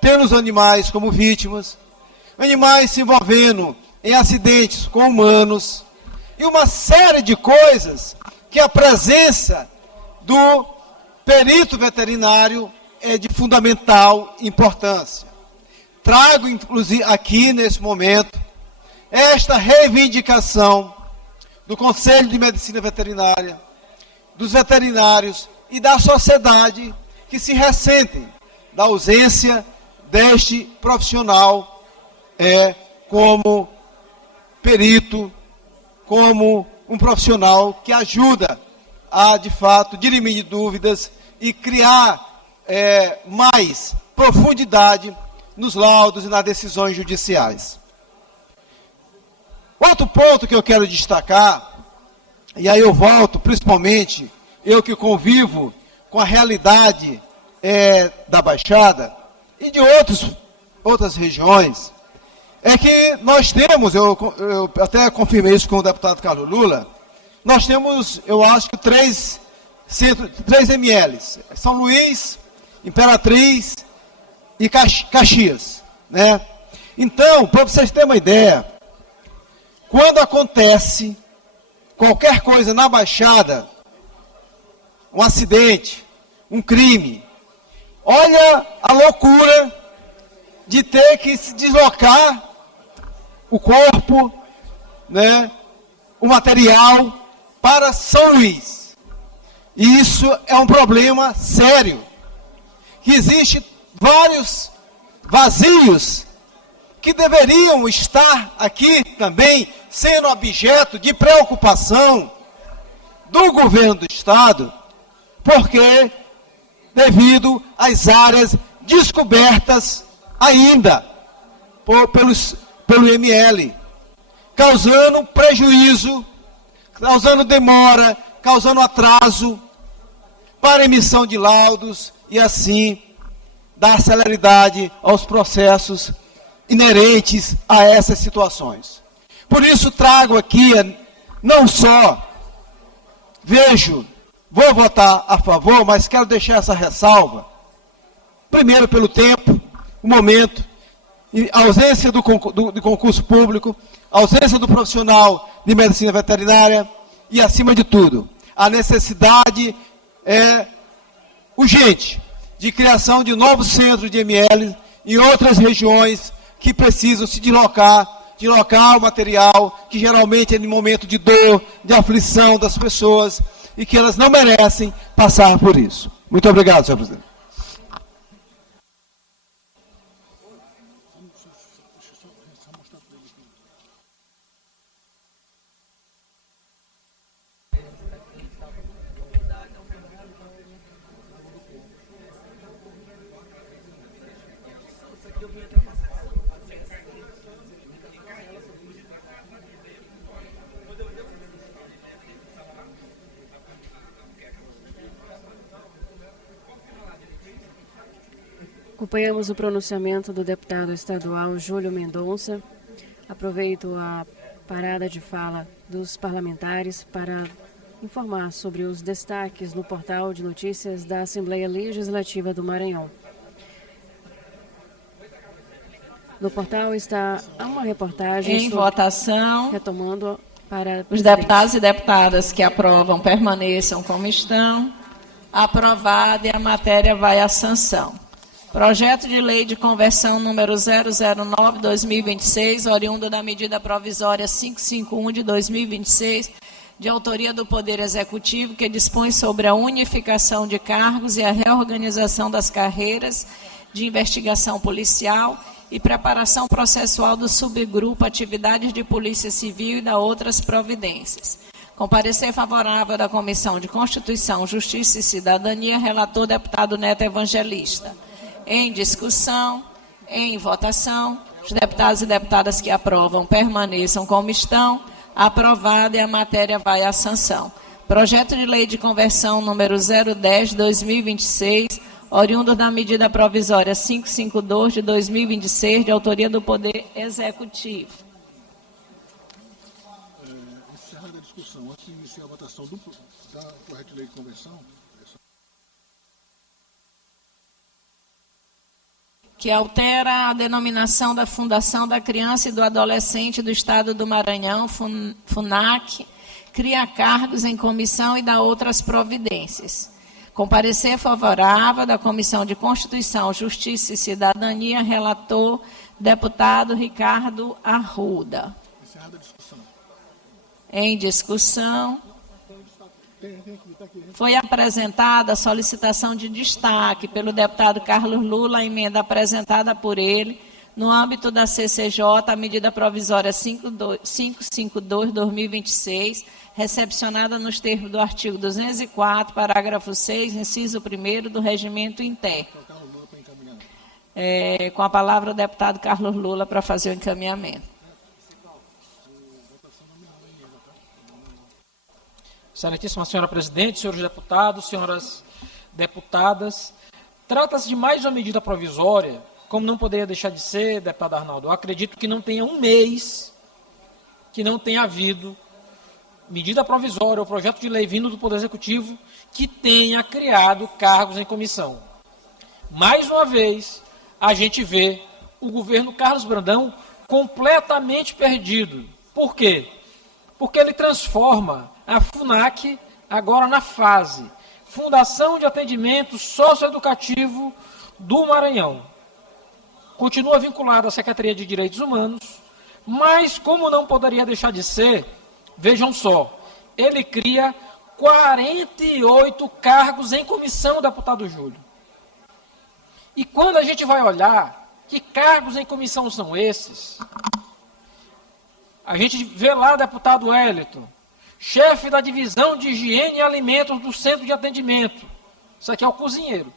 tendo os animais como vítimas, animais se envolvendo em acidentes com humanos, e uma série de coisas que a presença do perito veterinário é de fundamental importância. Trago, inclusive, aqui nesse momento, esta reivindicação do Conselho de Medicina Veterinária, dos veterinários e da sociedade que se ressentem da ausência deste profissional como perito, como um profissional que ajuda a, de fato, dirimir dúvidas e criar mais profundidade nos laudos e nas decisões judiciais. Outro ponto que eu quero destacar, e aí eu volto, principalmente, eu que convivo com a realidade da Baixada e de outras regiões, é que nós temos, eu até confirmei isso com o deputado Carlos Lula, nós temos, eu acho que 3 MLs, São Luís, Imperatriz e Caxias, né? Então, para vocês terem uma ideia, quando acontece qualquer coisa na Baixada, um acidente, um crime, olha a loucura de ter que se deslocar o corpo, né, o material para São Luís. E isso é um problema sério, que existe vários vazios que deveriam estar aqui também sendo objeto de preocupação do governo do Estado, porque devido às áreas descobertas ainda pelo IML, causando prejuízo, causando demora, causando atraso para emissão de laudos e assim dar celeridade aos processos inerentes a essas situações. Por isso trago aqui, não só vou votar a favor, mas quero deixar essa ressalva, primeiro pelo tempo, o momento, a ausência do concurso público, a ausência do profissional de medicina veterinária e, acima de tudo, a necessidade urgente de criação de novos centros de ML em outras regiões que precisam se deslocar o material, que geralmente é no momento de dor, de aflição das pessoas, e que elas não merecem passar por isso. Muito obrigado, senhor presidente. Acompanhamos o pronunciamento do deputado estadual Júlio Mendonça. Aproveito a parada de fala dos parlamentares para informar sobre os destaques no portal de notícias da Assembleia Legislativa do Maranhão. No portal está uma reportagem em votação. Retomando para os deputados e deputadas que aprovam permaneçam como estão. Aprovada e a matéria vai à sanção. Projeto de lei de conversão número 009/2026, oriundo da medida provisória 551 de 2026, de autoria do Poder Executivo, que dispõe sobre a unificação de cargos e a reorganização das carreiras de investigação policial e preparação processual do subgrupo Atividades de Polícia Civil e da outras providências. Com parecer favorável da Comissão de Constituição, Justiça e Cidadania, relator deputado Neto Evangelista. Em discussão, em votação, os deputados e deputadas que aprovam permaneçam como estão. Aprovada e a matéria vai à sanção. Projeto de lei de conversão número 010/2026, oriundo da medida provisória 552 de 2026, de autoria do Poder Executivo. Encerrada a discussão, antes de iniciar a votação do projeto de lei de conversão, que altera a denominação da Fundação da Criança e do Adolescente do Estado do Maranhão, FUNAC, cria cargos em comissão e dá outras providências. Com parecer favorável da Comissão de Constituição, Justiça e Cidadania, relator, deputado Ricardo Arruda. encerrada a discussão. Em discussão, foi apresentada a solicitação de destaque pelo deputado Carlos Lula, a emenda apresentada por ele, no âmbito da CCJ, a medida provisória 552/2026, recepcionada nos termos do artigo 204, parágrafo 6, inciso 1º do Regimento Interno. Com a palavra o deputado Carlos Lula para fazer o encaminhamento. Excelentíssima senhora presidente, senhores deputados, senhoras deputadas, trata-se de mais uma medida provisória, como não poderia deixar de ser, deputado Arnaldo. Eu acredito que não tenha um mês que não tenha havido medida provisória ou projeto de lei vindo do Poder Executivo que tenha criado cargos em comissão. Mais uma vez, a gente vê o governo Carlos Brandão completamente perdido. Por quê? Porque ele transforma a FUNAC agora na fase Fundação de Atendimento Socioeducativo do Maranhão. Continua vinculado à Secretaria de Direitos Humanos, mas, como não poderia deixar de ser, vejam só, ele cria 48 cargos em comissão, deputado Júlio. E quando a gente vai olhar que cargos em comissão são esses, a gente vê lá, deputado Wellington, chefe da divisão de higiene e alimentos do centro de atendimento. Isso aqui é o cozinheiro.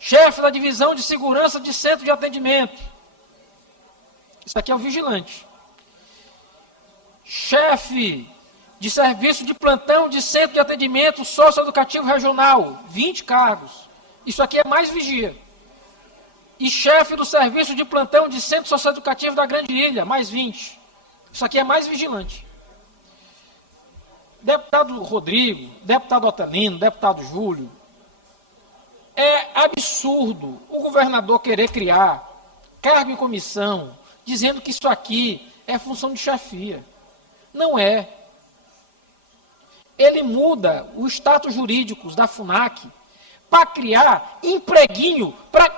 Chefe da divisão de segurança de centro de atendimento. Isso aqui é o vigilante. Chefe de serviço de plantão de centro de atendimento socioeducativo regional. 20 cargos. Isso aqui é mais vigia. E chefe do serviço de plantão de centro socioeducativo da Grande Ilha. Mais 20. Isso aqui é mais vigilante. Deputado Rodrigo, deputado Otelino, deputado Júlio, é absurdo o governador querer criar cargo em comissão, dizendo que isso aqui é função de chefia. Não é. Ele muda o status jurídico da FUNAC para criar empreguinho para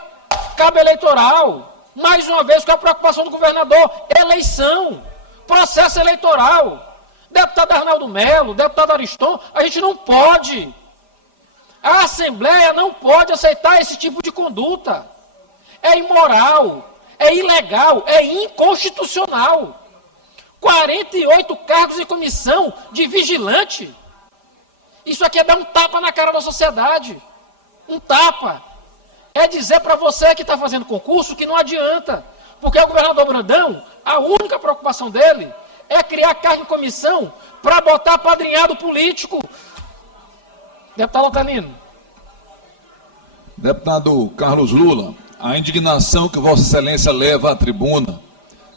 cabo eleitoral. Mais uma vez, com a preocupação do governador, eleição, processo eleitoral. Deputado Arnaldo Melo, deputado Ariston, a gente não pode. A Assembleia não pode aceitar esse tipo de conduta. É imoral, é ilegal, é inconstitucional. 48 cargos em comissão de vigilante. Isso aqui é dar um tapa na cara da sociedade. Um tapa. É dizer para você que está fazendo concurso que não adianta. Porque o governador Brandão, a única preocupação dele é criar cargo em comissão para botar padrinhado político. Deputado Otelino. Deputado Carlos Lula, a indignação que Vossa Excelência leva à tribuna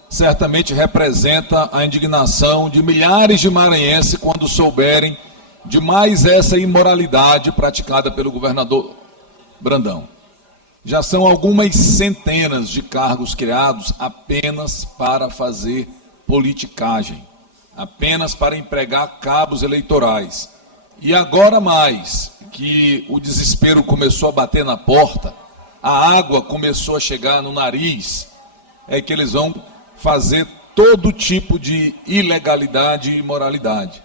certamente representa a indignação de milhares de maranhenses quando souberem de mais essa imoralidade praticada pelo governador Brandão. Já são algumas centenas de cargos criados apenas para fazer politicagem, apenas para empregar cabos eleitorais. E agora mais, que o desespero começou a bater na porta, a água começou a chegar no nariz, é que eles vão fazer todo tipo de ilegalidade e imoralidade.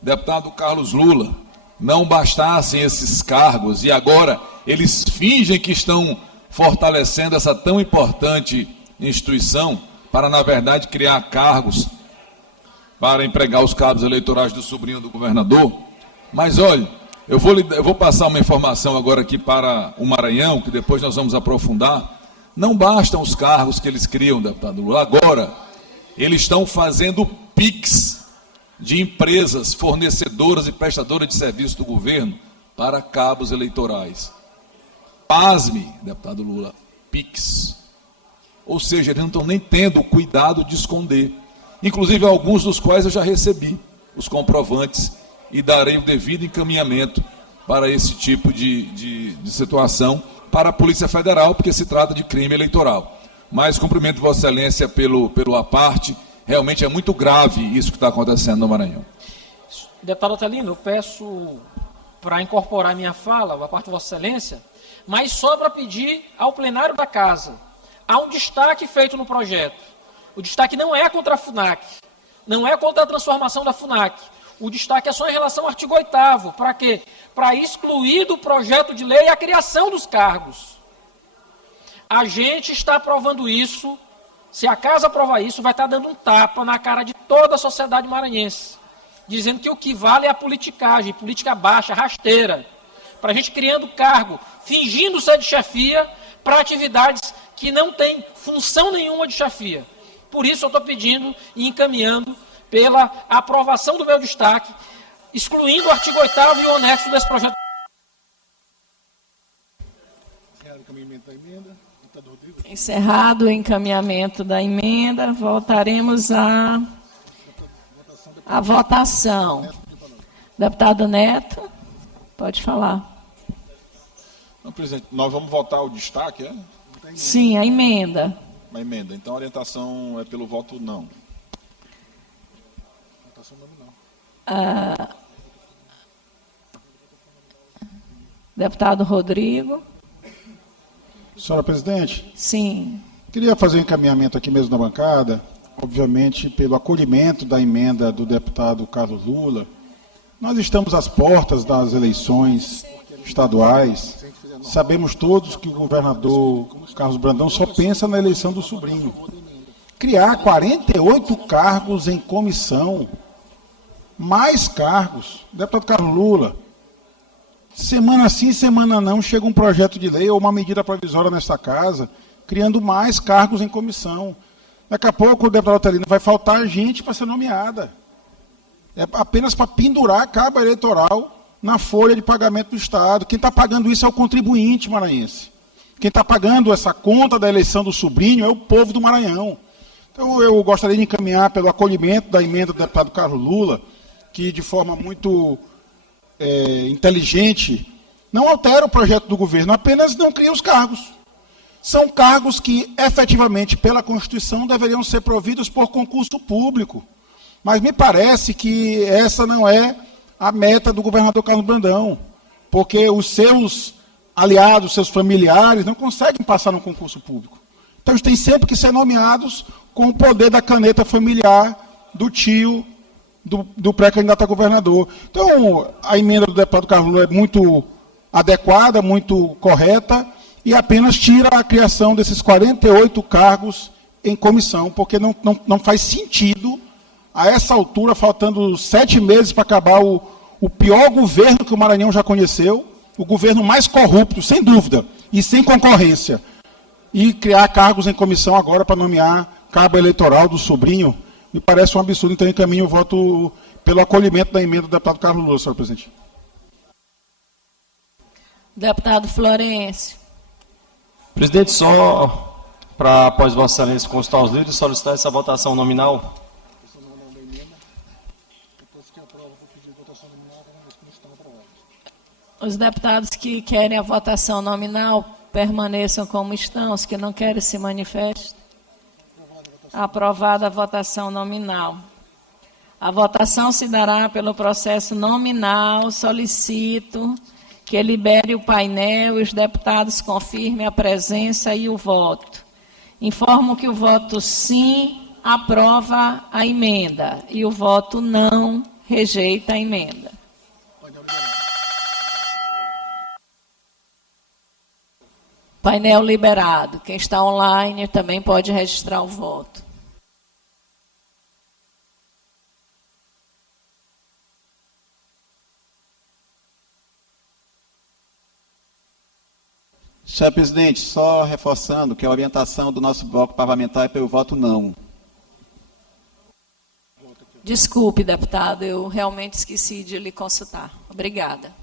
Deputado Carlos Lula, não bastassem esses cargos e agora eles fingem que estão fortalecendo essa tão importante instituição para, na verdade, criar cargos para empregar os cabos eleitorais do sobrinho do governador. Mas, olha, eu vou passar uma informação agora aqui para o Maranhão, que depois nós vamos aprofundar. Não bastam os cargos que eles criam, deputado Lula. Agora, eles estão fazendo PIX de empresas fornecedoras e prestadoras de serviço do governo para cabos eleitorais. Pasme, deputado Lula, PIX. Ou seja, eles não estão nem tendo o cuidado de esconder. Inclusive, alguns dos quais eu já recebi os comprovantes e darei o devido encaminhamento para esse tipo de situação para a Polícia Federal, porque se trata de crime eleitoral. Mas cumprimento Vossa Excelência pelo à parte, realmente é muito grave isso que está acontecendo no Maranhão. Deputado Otelino, eu peço para incorporar minha fala, a parte de Vossa Excelência, mas só para pedir ao plenário da Casa. Há um destaque feito no projeto. O destaque não é contra a FUNAC, não é contra a transformação da FUNAC. O destaque é só em relação ao artigo 8º. Para quê? Para excluir do projeto de lei a criação dos cargos. A gente está aprovando isso. Se a Casa aprovar isso, vai estar dando um tapa na cara de toda a sociedade maranhense, dizendo que o que vale é a politicagem, política baixa, rasteira. Para a gente criando cargo, fingindo ser de chefia, para atividades que não têm função nenhuma de chefia. Por isso eu estou pedindo e encaminhando pela aprovação do meu destaque, excluindo o artigo 8º e o anexo desse projeto. Encerrado o encaminhamento da emenda, voltaremos à votação. Deputado Neto, pode falar. Não, presidente, nós vamos votar o destaque, é? Sim, a emenda. Uma emenda. Então a orientação é pelo voto não. Deputado Rodrigo. Senhora presidente? Sim. Queria fazer um encaminhamento aqui mesmo na bancada, obviamente pelo acolhimento da emenda do deputado Carlos Lula. Nós estamos às portas das eleições estaduais. Sabemos todos que o governador Carlos Brandão só pensa na eleição do sobrinho. Criar 48 cargos em comissão, mais cargos. Deputado Carlos Lula, semana sim, semana não, chega um projeto de lei ou uma medida provisória nesta casa, criando mais cargos em comissão. Daqui a pouco o deputado Otelino vai faltar gente para ser nomeada. É apenas para pendurar cabo eleitoral na folha de pagamento do Estado. Quem está pagando isso é o contribuinte maranhense. Quem está pagando essa conta da eleição do sobrinho é o povo do Maranhão. Então eu gostaria de encaminhar pelo acolhimento da emenda do deputado Carlos Lula, que de forma muito inteligente não altera o projeto do governo, apenas não cria os cargos. São cargos que, efetivamente, pela Constituição, deveriam ser providos por concurso público. Mas me parece que essa não é a meta do governador Carlos Brandão, porque os seus aliados, seus familiares, não conseguem passar no concurso público. Então, eles têm sempre que ser nomeados com o poder da caneta familiar do tio do pré-candidato a governador. Então, a emenda do deputado Carlos Lula é muito adequada, muito correta, e apenas tira a criação desses 48 cargos em comissão, porque não faz sentido, a essa altura, faltando 7 meses para acabar o pior governo que o Maranhão já conheceu, o governo mais corrupto, sem dúvida, e sem concorrência, e criar cargos em comissão agora para nomear cabo eleitoral do sobrinho, me parece um absurdo. Então, encaminho o voto pelo acolhimento da emenda do deputado Carlos Lula, senhor presidente. Deputado Florencio. Presidente, só para, após Vossa Excelência consultar os líderes, solicitar essa votação nominal. Os deputados que querem a votação nominal permaneçam como estão, os que não querem se manifestem. Aprovada a votação nominal. A votação se dará pelo processo nominal. Solicito que libere o painel e os deputados confirmem a presença e o voto. Informo que o voto sim aprova a emenda e o voto não rejeita a emenda. Painel liberado. Quem está online também pode registrar o voto. Senhor presidente, só reforçando que a orientação do nosso bloco parlamentar é pelo voto não. Desculpe, deputado, eu realmente esqueci de lhe consultar. Obrigada.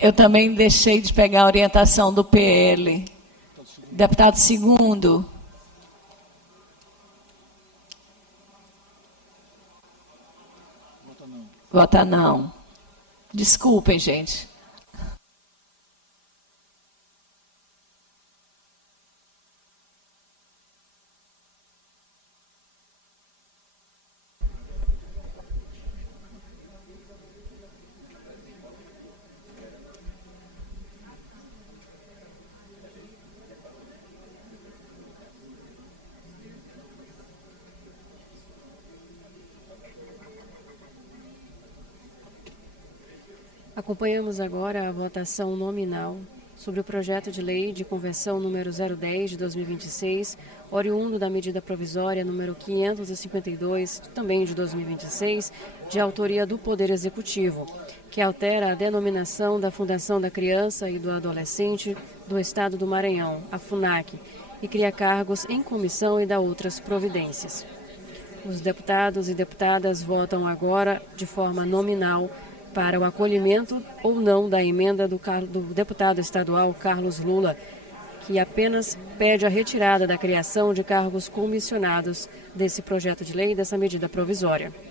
Eu também deixei de pegar a orientação do PL. Deputado Segundo. Vota não. Desculpem, gente. Acompanhamos agora a votação nominal sobre o projeto de lei de conversão número 010 de 2026, oriundo da medida provisória número 552, também de 2026, de autoria do Poder Executivo, que altera a denominação da Fundação da Criança e do Adolescente do Estado do Maranhão, a FUNAC, e cria cargos em comissão e dá outras providências. Os deputados e deputadas votam agora de forma nominal para o acolhimento ou não da emenda do deputado estadual Carlos Lula, que apenas pede a retirada da criação de cargos comissionados desse projeto de lei e dessa medida provisória. –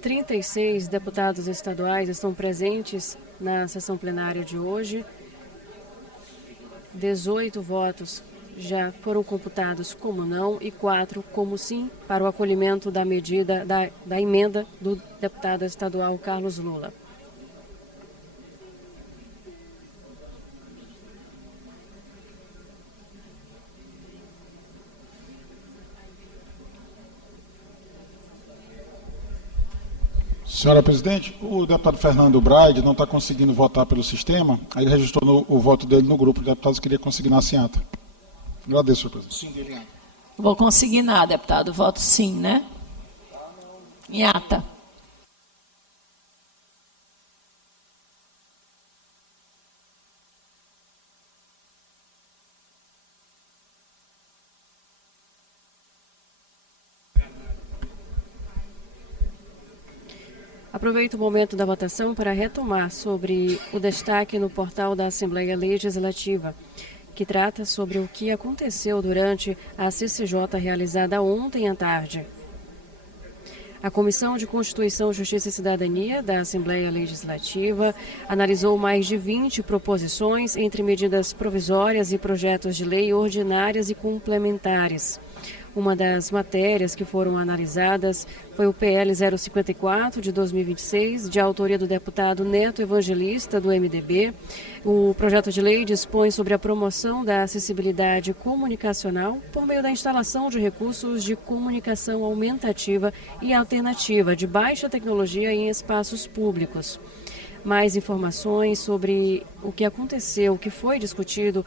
36 deputados estaduais estão presentes na sessão plenária de hoje. 18 votos já foram computados como não e 4 como sim para o acolhimento da medida da emenda do deputado estadual Carlos Lula. Senhora presidente, o deputado Fernando Braide não está conseguindo votar pelo sistema, aí ele registrou o voto dele no grupo de deputados, queria consignar assim ata. Agradeço, senhor presidente. Vou consignar, deputado. Voto sim, né? Em ata. Aproveito o momento da votação para retomar sobre o destaque no portal da Assembleia Legislativa, que trata sobre o que aconteceu durante a CCJ realizada ontem à tarde. A Comissão de Constituição, Justiça e Cidadania da Assembleia Legislativa analisou mais de 20 proposições entre medidas provisórias e projetos de lei ordinárias e complementares. Uma das matérias que foram analisadas foi o PL 054 de 2026, de autoria do deputado Neto Evangelista, do MDB. O projeto de lei dispõe sobre a promoção da acessibilidade comunicacional por meio da instalação de recursos de comunicação aumentativa e alternativa de baixa tecnologia em espaços públicos. Mais informações sobre o que aconteceu, o que foi discutido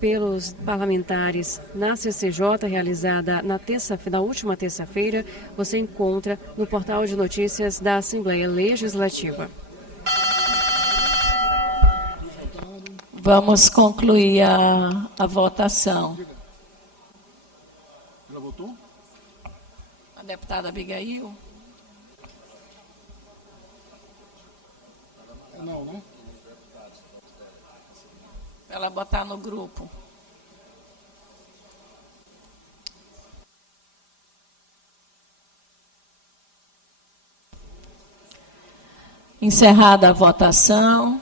pelos parlamentares na CCJ, realizada na última terça-feira, você encontra no portal de notícias da Assembleia Legislativa. Vamos concluir a votação. Já votou? A deputada Abigail? Não, né? Para ela botar no grupo. Encerrada a votação.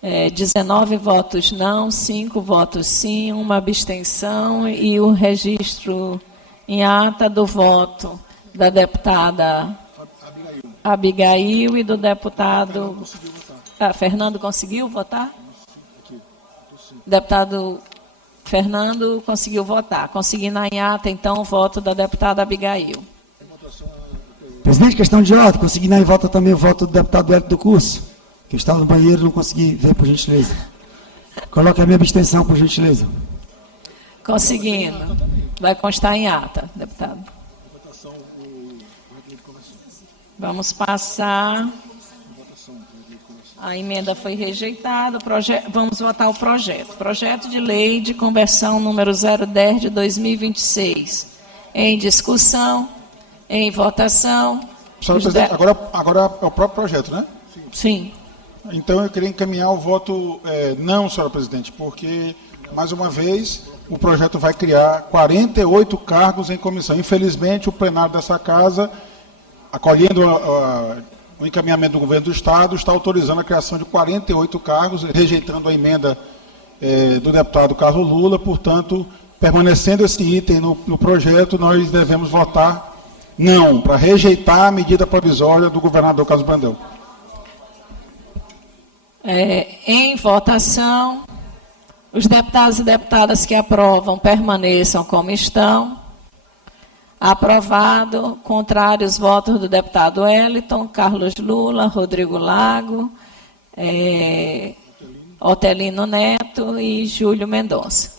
19 votos não, 5 votos sim, uma abstenção e o registro em ata do voto da deputada Abigail e do deputado... Fernando conseguiu votar? Deputado Fernando conseguiu votar. Conseguindo em ata, então, o voto da deputada Abigail. Presidente, questão de ordem. Consegui em volta também o voto do deputado Hélio do Curso, que eu estava no banheiro e não consegui ver, por gentileza. Coloque a minha abstenção, por gentileza. Conseguindo. Vai constar em ata, deputado. Vamos passar. A emenda foi rejeitada. Vamos votar o projeto. Projeto de lei de conversão número 010 de 2026. Em discussão, em votação. Senhora presidente, agora é o próprio projeto, né? Sim. Então eu queria encaminhar o voto não, senhora presidente, porque, mais uma vez, o projeto vai criar 48 cargos em comissão. Infelizmente, o plenário dessa casa, acolhendo o encaminhamento do governo do Estado, está autorizando a criação de 48 cargos, rejeitando a emenda do deputado Carlos Lula. Portanto, permanecendo esse item no projeto, nós devemos votar não, para rejeitar a medida provisória do governador Carlos Brandão. Em votação, os deputados e deputadas que aprovam permaneçam como estão. Aprovado. Contrário os votos do deputado Wellington, Carlos Lula, Rodrigo Lago, Otelino Neto e Júlio Mendonça.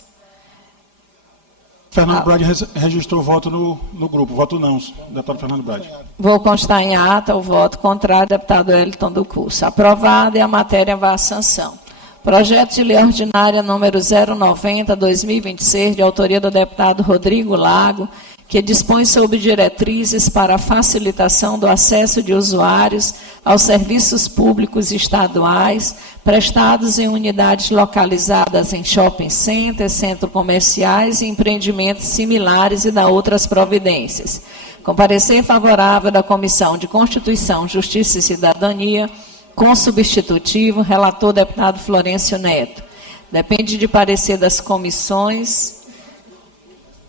Fernando Brade registrou voto no grupo. Voto não, deputado Fernando Brade. Vou constar em ata o voto contrário do deputado Wellington do Curso. Aprovado e a matéria vai à sanção. Projeto de lei ordinária número 090/2026, de autoria do deputado Rodrigo Lago, que dispõe sobre diretrizes para a facilitação do acesso de usuários aos serviços públicos estaduais prestados em unidades localizadas em shopping centers, centros comerciais e empreendimentos similares e da outras providências. Com parecer favorável da Comissão de Constituição, Justiça e Cidadania, com substitutivo, relator deputado Florencio Neto. Depende de parecer das comissões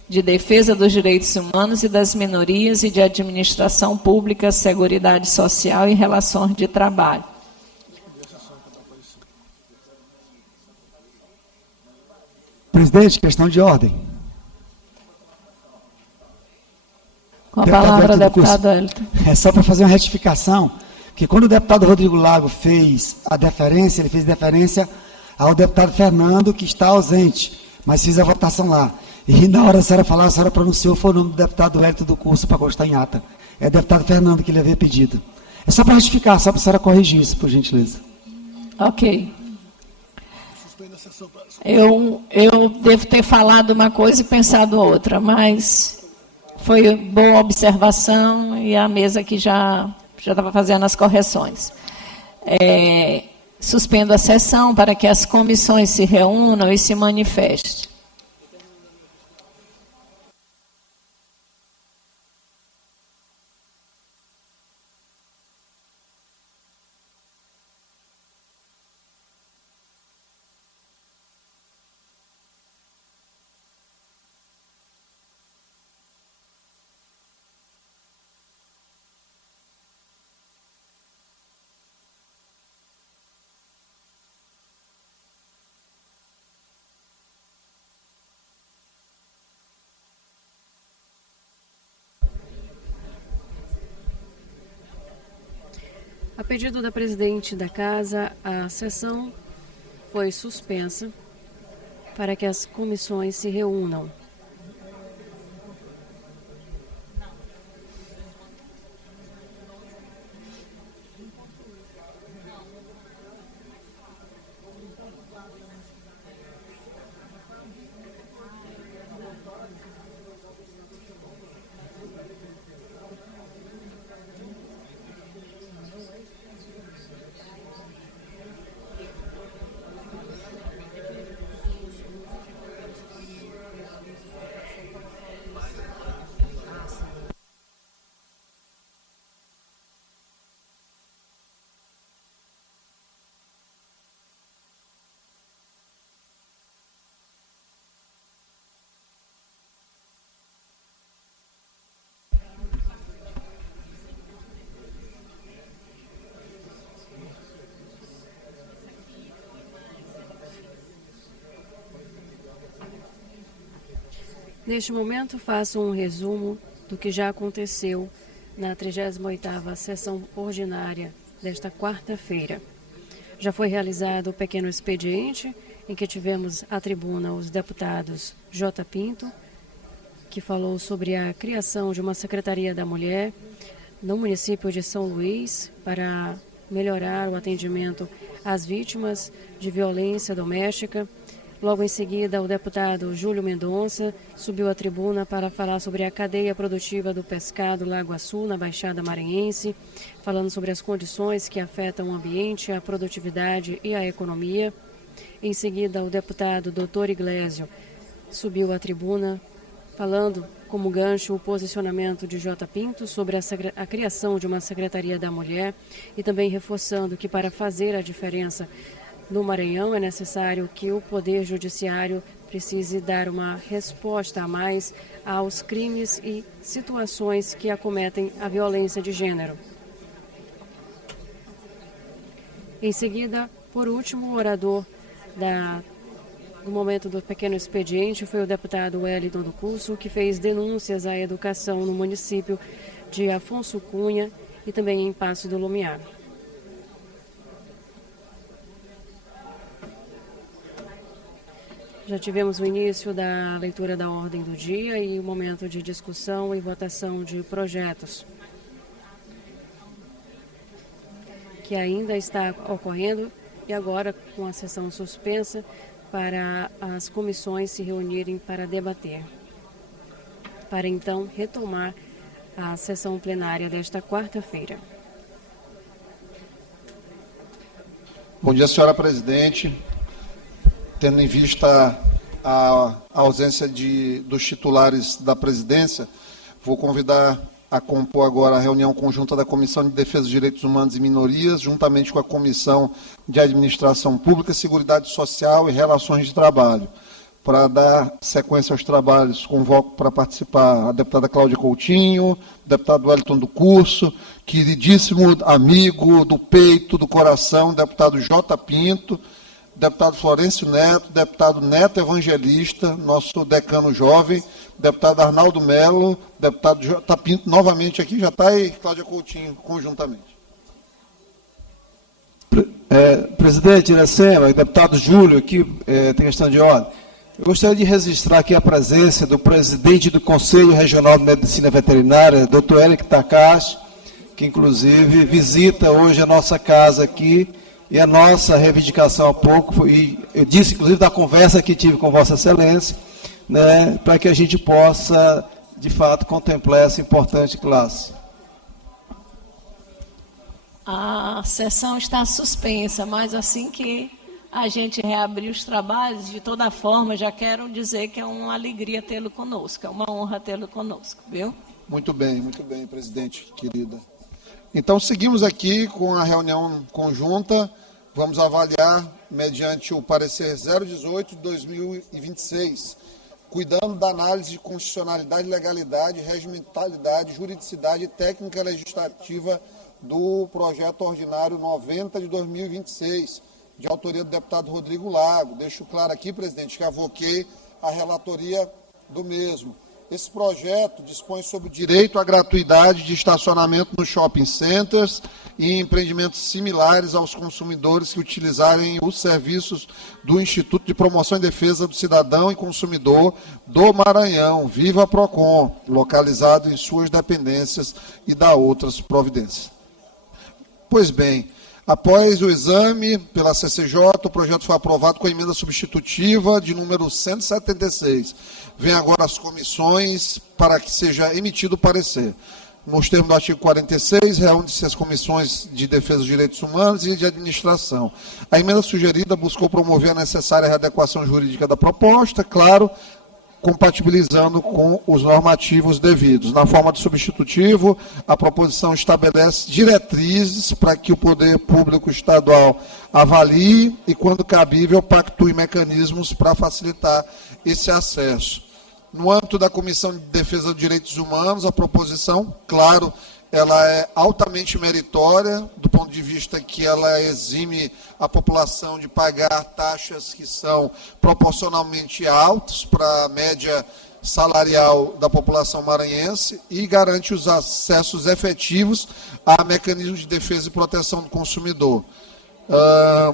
de Defesa dos Direitos Humanos e das Minorias e de Administração Pública, Seguridade Social e Relações de Trabalho. Presidente, questão de ordem. Com a palavra, deputado Wellington. É só para fazer uma retificação, que quando o deputado Rodrigo Lago fez a deferência, ele fez deferência ao deputado Fernando, que está ausente, mas fiz a votação lá. E na hora da senhora falar, a senhora pronunciou, foi o nome do deputado Wellington do Curso para constar em ata. É o deputado Fernando que lhe havia pedido. É só para retificar, só para a senhora corrigir isso, por gentileza. Ok. Eu devo ter falado uma coisa e pensado outra, mas foi boa observação e a mesa aqui já estava fazendo as correções. Suspendo a sessão para que as comissões se reúnam e se manifestem. A pedido da presidente da Casa, a sessão foi suspensa para que as comissões se reúnam. Neste momento, faço um resumo do que já aconteceu na 38ª sessão ordinária desta quarta-feira. Já foi realizado o pequeno expediente, em que tivemos à tribuna os deputados J. Pinto, que falou sobre a criação de uma Secretaria da Mulher no município de São Luís para melhorar o atendimento às vítimas de violência doméstica. Logo em seguida, o deputado Júlio Mendonça subiu à tribuna para falar sobre a cadeia produtiva do pescado Lago Açu, na Baixada Maranhense, falando sobre as condições que afetam o ambiente, a produtividade e a economia. Em seguida, o deputado Dr. Iglesio subiu à tribuna, falando como gancho o posicionamento de J. Pinto sobre a criação de uma Secretaria da Mulher e também reforçando que para fazer a diferença no Maranhão é necessário que o Poder Judiciário precise dar uma resposta a mais aos crimes e situações que acometem a violência de gênero. Em seguida, por último, o orador no momento do pequeno expediente foi o deputado Wellington do Curso, que fez denúncias à educação no município de Afonso Cunha e também em Passo do Lumiar. Já tivemos o início da leitura da ordem do dia e o momento de discussão e votação de projetos, que ainda está ocorrendo, e agora com a sessão suspensa para as comissões se reunirem para debater, para então retomar a sessão plenária desta quarta-feira. Bom dia, senhora presidente. Tendo em vista a ausência dos titulares da presidência, vou convidar a compor agora a reunião conjunta da Comissão de Defesa dos Direitos Humanos e Minorias, juntamente com a Comissão de Administração Pública, Seguridade Social e Relações de Trabalho. Para dar sequência aos trabalhos, convoco para participar a deputada Cláudia Coutinho, o deputado Wellington do Curso, queridíssimo amigo do peito, do coração, deputado J. Pinto, deputado Florencio Neto, deputado Neto Evangelista, nosso decano jovem, deputado Arnaldo Melo, deputado J. Pinto, novamente aqui, já está, e Cláudia Coutinho, conjuntamente. Presidente Iracema, deputado Júlio, aqui tem questão de ordem. Eu gostaria de registrar aqui a presença do presidente do Conselho Regional de Medicina Veterinária, Dr. Eric Takashi, que inclusive visita hoje a nossa casa aqui. E a nossa reivindicação há pouco, e eu disse, inclusive, da conversa que tive com Vossa Excelência, né, para que a gente possa, de fato, contemplar essa importante classe. A sessão está suspensa, mas assim que a gente reabrir os trabalhos, de toda forma, já quero dizer que é uma alegria tê-lo conosco, é uma honra tê-lo conosco, viu? Muito bem, presidente, querida. Então, seguimos aqui com a reunião conjunta. Vamos avaliar, mediante o parecer 018 de 2026, cuidando da análise de constitucionalidade, legalidade, regimentalidade, juridicidade e técnica legislativa do projeto ordinário 90 de 2026, de autoria do deputado Rodrigo Lago. Deixo claro aqui, presidente, que avoquei a relatoria do mesmo. Esse projeto dispõe sobre o direito à gratuidade de estacionamento nos shopping centers e em empreendimentos similares aos consumidores que utilizarem os serviços do Instituto de Promoção e Defesa do Cidadão e Consumidor do Maranhão, Viva Procon, localizado em suas dependências, e da outras providências. Pois bem, após o exame pela CCJ, o projeto foi aprovado com a emenda substitutiva de número 176. Vem agora as comissões para que seja emitido o parecer. Nos termos do artigo 46, reúne-se as comissões de defesa dos direitos humanos e de administração. A emenda sugerida buscou promover a necessária readequação jurídica da proposta, claro, compatibilizando com os normativos devidos. Na forma de substitutivo, a proposição estabelece diretrizes para que o poder público estadual avalie e, quando cabível, pactue mecanismos para facilitar esse acesso. No âmbito da Comissão de Defesa dos Direitos Humanos, a proposição, claro, ela é altamente meritória, do ponto de vista que ela exime a população de pagar taxas que são proporcionalmente altas para a média salarial da população maranhense e garante os acessos efetivos a mecanismos de defesa e proteção do consumidor.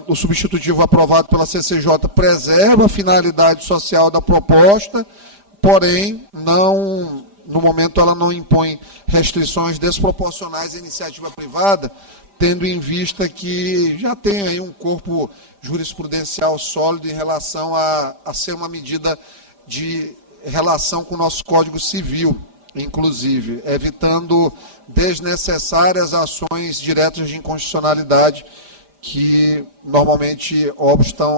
O substitutivo aprovado pela CCJ preserva a finalidade social da proposta, porém, no momento, ela não impõe restrições desproporcionais à iniciativa privada, tendo em vista que já tem aí um corpo jurisprudencial sólido em relação a ser uma medida de relação com o nosso Código Civil, inclusive, evitando desnecessárias ações diretas de inconstitucionalidade que normalmente obstam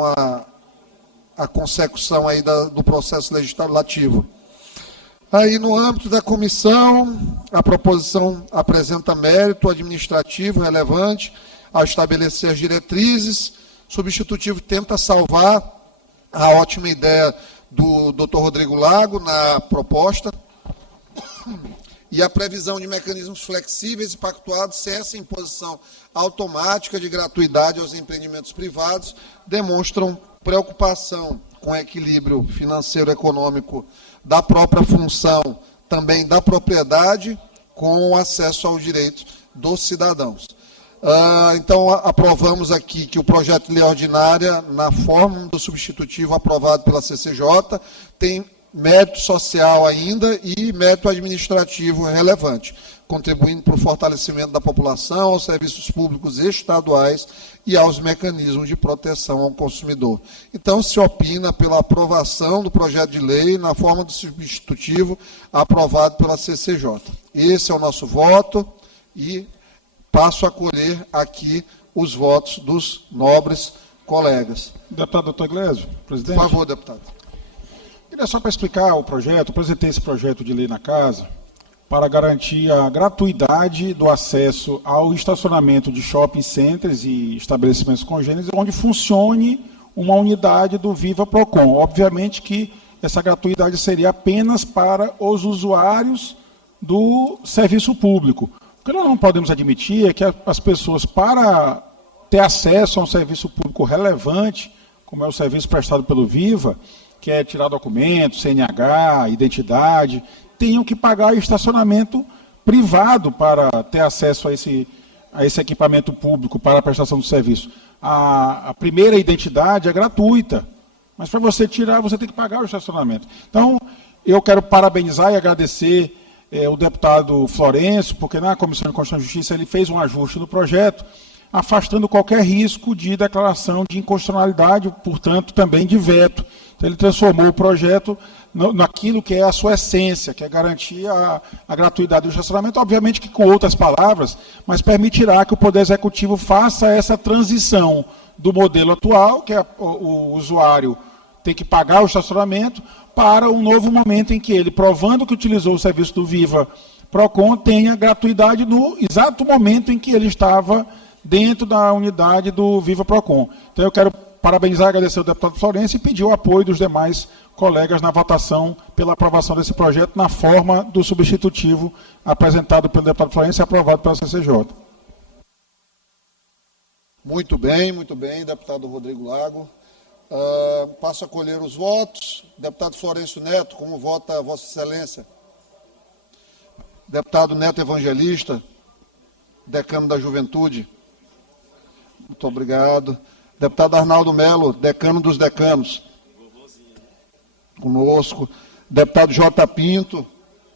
a consecução aí do processo legislativo. Aí, no âmbito da comissão, a proposição apresenta mérito administrativo relevante ao estabelecer as diretrizes. O substitutivo tenta salvar a ótima ideia do Dr. Rodrigo Lago na proposta e a previsão de mecanismos flexíveis e pactuados sem essa imposição automática de gratuidade aos empreendimentos privados demonstram preocupação com o equilíbrio financeiro-econômico da própria função, também da propriedade, com o acesso ao direito dos cidadãos. Então, aprovamos aqui que o projeto de lei ordinária, na forma do substitutivo aprovado pela CCJ, tem mérito social ainda e mérito administrativo relevante, contribuindo para o fortalecimento da população, aos serviços públicos estaduais e aos mecanismos de proteção ao consumidor. Então, se opina pela aprovação do projeto de lei na forma do substitutivo aprovado pela CCJ. Esse é o nosso voto e passo a colher aqui os votos dos nobres colegas. Deputado Dr. Iglesias, presidente. Por favor, deputado. Queria só para explicar o projeto, apresentei esse projeto de lei na casa para garantir a gratuidade do acesso ao estacionamento de shopping centers e estabelecimentos congêneres onde funcione uma unidade do Viva Procon. Obviamente que essa gratuidade seria apenas para os usuários do serviço público. O que nós não podemos admitir é que as pessoas, para ter acesso a um serviço público relevante, como é o serviço prestado pelo Viva, que é tirar documentos, CNH, identidade, tenham que pagar estacionamento privado para ter acesso a esse equipamento público para a prestação do serviço. A primeira identidade é gratuita, mas para você tirar, você tem que pagar o estacionamento. Então, eu quero parabenizar e agradecer o deputado Florencio, porque na Comissão de Constituição e Justiça ele fez um ajuste no projeto, afastando qualquer risco de declaração de inconstitucionalidade, portanto, também de veto. Então, ele transformou o projeto naquilo que é a sua essência, que é garantir a gratuidade do estacionamento, obviamente que com outras palavras, mas permitirá que o Poder Executivo faça essa transição do modelo atual, que é o usuário tem que pagar o estacionamento, para um novo momento em que ele, provando que utilizou o serviço do Viva Procon, tenha gratuidade no exato momento em que ele estava dentro da unidade do Viva Procon. Então, eu quero parabenizar e agradecer ao deputado Florencio e pedir o apoio dos demais colegas na votação pela aprovação desse projeto na forma do substitutivo apresentado pelo deputado Florencio e aprovado pela CCJ. Muito bem, deputado Rodrigo Lago. Passo a colher os votos. Deputado Florencio Neto, como vota Vossa Excelência? Deputado Neto Evangelista, decano da Juventude. Muito obrigado. Deputado Arnaldo Melo, decano dos decanos. Conosco. Deputado J. Pinto,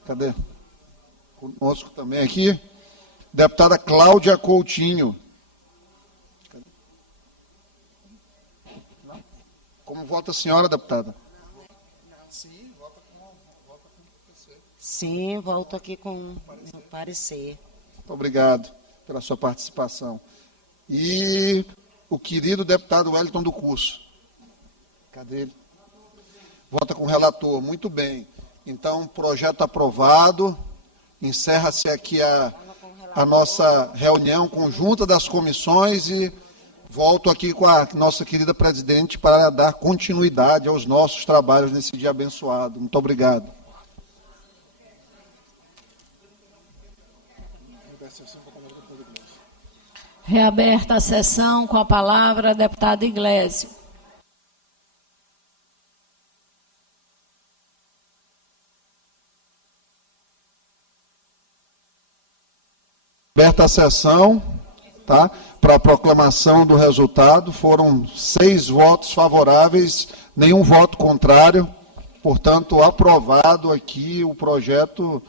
cadê? Conosco também aqui. Deputada Cláudia Coutinho. Como vota a senhora, deputada? Sim, volto aqui com o parecer. Muito obrigado pela sua participação. E o querido deputado Wellington do Curso. Cadê ele? Vota com o relator. Muito bem. Então, projeto aprovado. Encerra-se aqui a nossa reunião conjunta das comissões e volto aqui com a nossa querida presidente para dar continuidade aos nossos trabalhos nesse dia abençoado. Muito obrigado. Reaberta a sessão, com a palavra, deputado Iglesio. Aberta a sessão, tá? Para a proclamação do resultado, foram 6 votos favoráveis, nenhum voto contrário. Portanto, aprovado aqui o projeto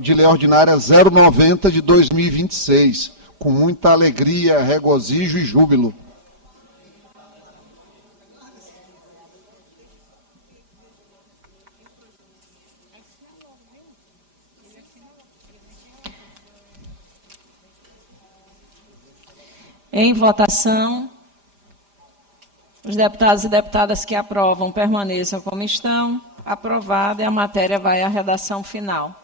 de lei ordinária 090 de 2026, com muita alegria, regozijo e júbilo. Em votação, os deputados e deputadas que aprovam permaneçam como estão. Aprovada, e a matéria vai à redação final.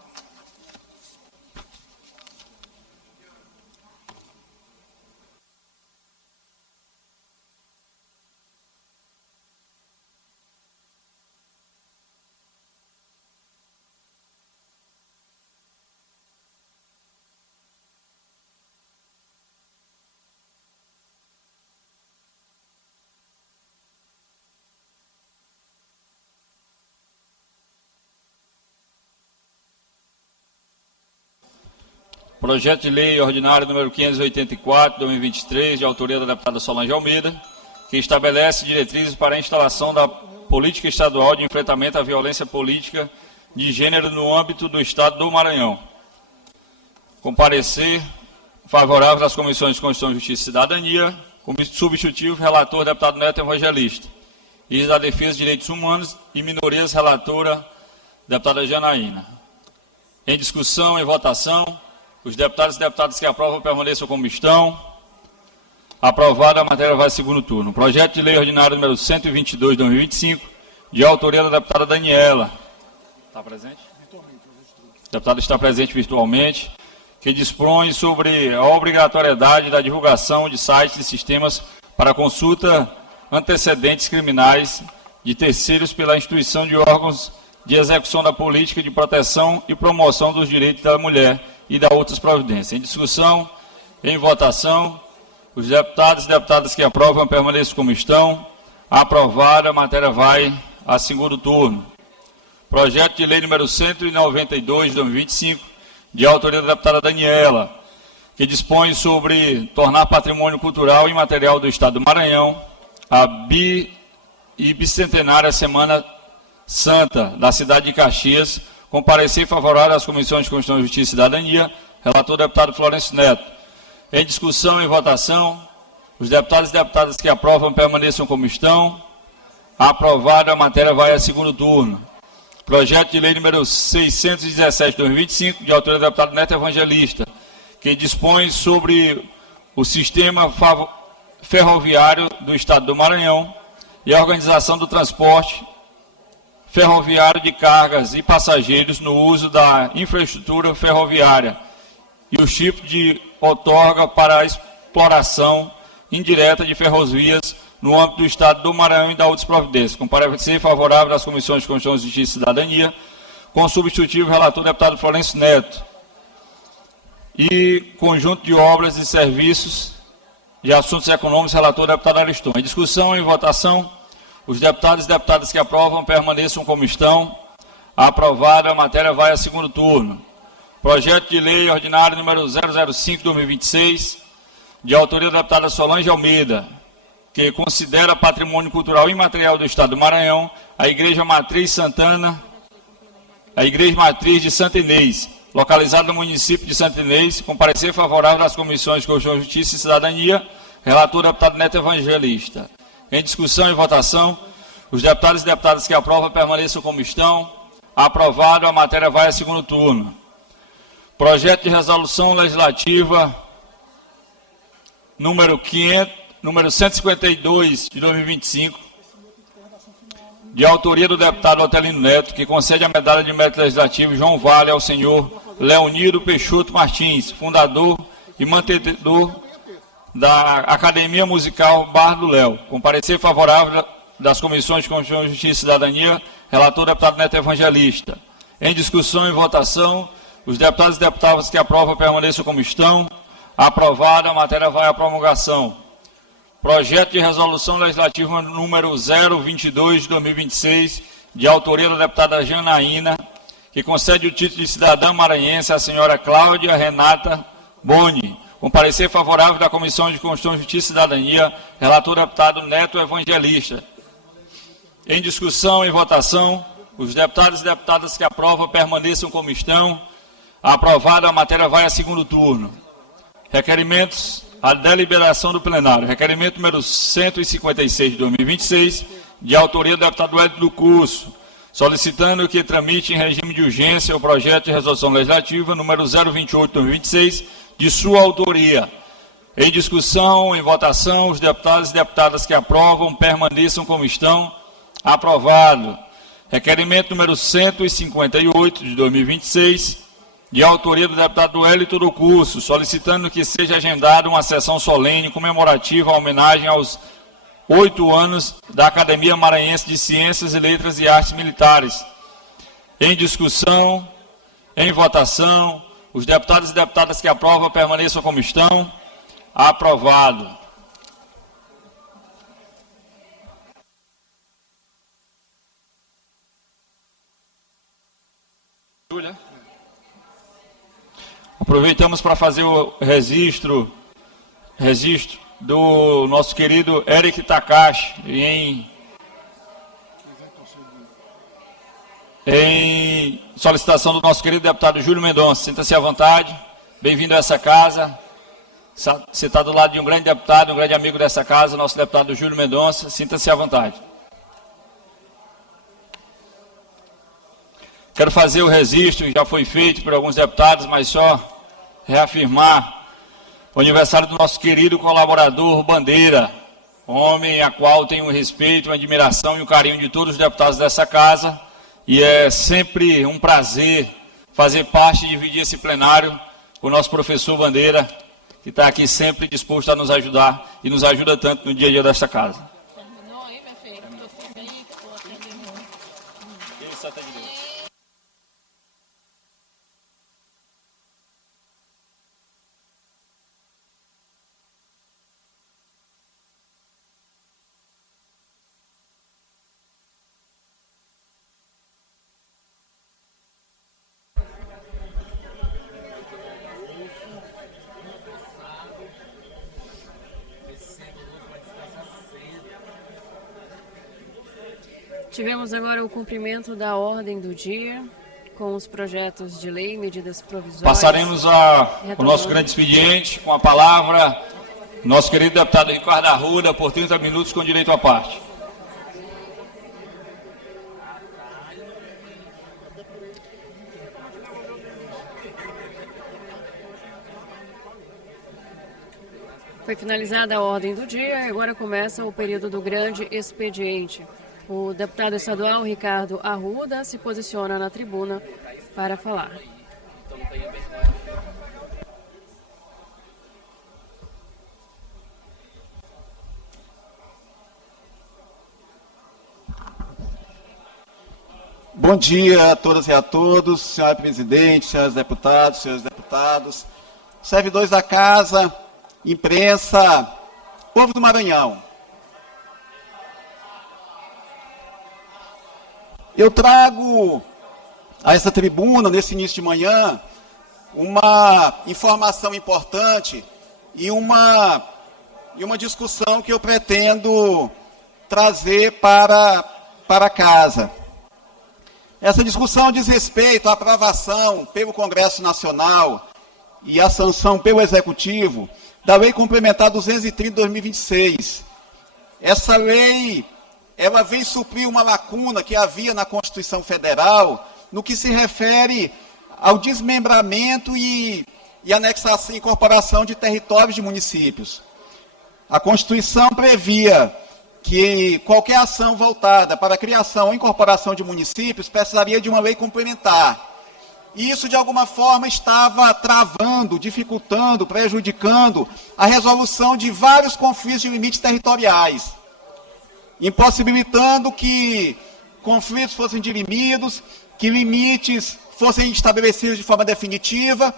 Projeto de lei ordinário número 584, 2023, de autoria da deputada Solange Almeida, que estabelece diretrizes para a instalação da política estadual de enfrentamento à violência política de gênero no âmbito do Estado do Maranhão. Com parecer favorável das comissões de Constituição, Justiça e Cidadania, como substitutivo, relator, deputado Neto Evangelista. E da Defesa de Direitos Humanos e Minorias, relatora, deputada Janaína. Em discussão e votação, os deputados e deputadas que aprovam permaneçam como estão. Aprovada, a matéria vai ao segundo turno. Projeto de lei ordinário número 122, 2025, de autoria da deputada Daniela. Está presente? A deputada está presente virtualmente, que dispõe sobre a obrigatoriedade da divulgação de sites e sistemas para consulta antecedentes criminais de terceiros pela instituição de órgãos de execução da política de proteção e promoção dos direitos da mulher e da outras providências. Em discussão, em votação, os deputados e deputadas que aprovam permaneçam como estão. Aprovada, a matéria vai a segundo turno. Projeto de lei número 192, de 2025, de autoria da deputada Daniela, que dispõe sobre tornar patrimônio cultural e material do Estado do Maranhão a bicentenária Semana Santa da cidade de Caxias, com parecer favorável às comissões de Constituição, Justiça e Cidadania, relator deputado Florencio Neto. Em discussão e votação, os deputados e deputadas que aprovam permaneçam como estão. Aprovada, a matéria vai a segundo turno. Projeto de lei número 617, de 2025, de autoria do deputado Neto Evangelista, que dispõe sobre o sistema ferroviário do Estado do Maranhão e a organização do transporte ferroviário de cargas e passageiros no uso da infraestrutura ferroviária e os tipos de outorga para a exploração indireta de ferrovias no âmbito do Estado do Maranhão e da outras providências, com parecer favorável das comissões de Constituição, Justiça e Cidadania, com substitutivo relator deputado Florencio Neto, e conjunto de obras e serviços de Assuntos Econômicos, relator deputado Ariston. Em discussão e votação, os deputados e deputadas que aprovam permaneçam como estão. Aprovada, a matéria vai a segundo turno. Projeto de lei ordinário número 005/2026, de autoria da deputada Solange Almeida, que considera patrimônio cultural imaterial do Estado do Maranhão a Igreja Matriz de Santa Inês, localizada no município de Santa Inês, com parecer favorável das comissões de Constituição, Justiça e Cidadania, relator deputado Neto Evangelista. Em discussão e votação, os deputados e deputadas que aprovam permaneçam como estão. Aprovado, a matéria vai a segundo turno. Projeto de resolução legislativa número 152 de 2025, de autoria do deputado Otelino Neto, que concede a medalha de mérito legislativo João Vale ao senhor Leonido Peixoto Martins, fundador e mantenedor da Academia Musical Bar do Léo, com parecer favorável das comissões de Constituição, Justiça e Cidadania, relator deputado Neto Evangelista. Em discussão e votação, os deputados e deputadas que aprovam permaneçam como estão. Aprovada, a matéria vai à promulgação. Projeto de resolução legislativa número 022 de 2026, de autoria da deputada Janaína, que concede o título de cidadã maranhense à senhora Cláudia Renata Boni, com parecer favorável da Comissão de Constituição, Justiça e Cidadania, relator deputado Neto Evangelista. Em discussão e votação, os deputados e deputadas que aprovam permaneçam como estão. Aprovada, a matéria vai a segundo turno. Requerimentos à deliberação do plenário. Requerimento número 156 de 2026, de autoria do deputado Hélio do Curso, solicitando que tramite em regime de urgência o projeto de resolução legislativa número 028 de 2026, de sua autoria. Em discussão, em votação, os deputados e deputadas que aprovam permaneçam como estão. Aprovado. Requerimento número 158 de 2026, de autoria do deputado Hélito do Curso, solicitando que seja agendada uma sessão solene comemorativa à homenagem aos 8 anos da Academia Maranhense de Ciências e Letras e Artes Militares. Em discussão, em votação, os deputados e deputadas que aprovam permaneçam como estão. Aprovado. Aproveitamos para fazer o registro do nosso querido Eric Takashi em solicitação do nosso querido deputado Júlio Mendonça. Sinta-se à vontade, bem-vindo a essa casa. Você está do lado de um grande deputado, um grande amigo dessa casa, nosso deputado Júlio Mendonça. Sinta-se à vontade. Quero fazer o registro, já foi feito por alguns deputados, mas só reafirmar o aniversário do nosso querido colaborador Bandeira, homem a qual tenho um respeito, uma admiração e um carinho de todos os deputados dessa casa, e é sempre um prazer fazer parte e dividir esse plenário com o nosso professor Bandeira, que está aqui sempre disposto a nos ajudar e nos ajuda tanto no dia a dia desta casa. Terminou aí, minha filha? Estou firme aí, que vou atender muito. Isso, até de Deus. Tivemos agora o cumprimento da ordem do dia, com os projetos de lei, medidas provisórias. Passaremos o nosso grande expediente com a palavra nosso querido deputado Ricardo Arruda, por 30 minutos com direito à parte. Foi finalizada a ordem do dia e agora começa o período do grande expediente. O deputado estadual Ricardo Arruda se posiciona na tribuna para falar. Bom dia a todas e a todos, senhora presidente, senhores deputados, servidores da casa, imprensa povo do Maranhão, eu trago a essa tribuna, nesse início de manhã, uma informação importante e uma discussão que eu pretendo trazer para casa. Essa discussão diz respeito à aprovação pelo Congresso Nacional e à sanção pelo Executivo da Lei Complementar 230 de 2026. Essa lei, ela vem suprir uma lacuna que havia na Constituição Federal no que se refere ao desmembramento e anexação e incorporação de territórios de municípios. A Constituição previa que qualquer ação voltada para a criação ou incorporação de municípios precisaria de uma lei complementar. E isso, de alguma forma, estava travando, dificultando, prejudicando a resolução de vários conflitos de limites territoriais, impossibilitando que conflitos fossem dirimidos, que limites fossem estabelecidos de forma definitiva,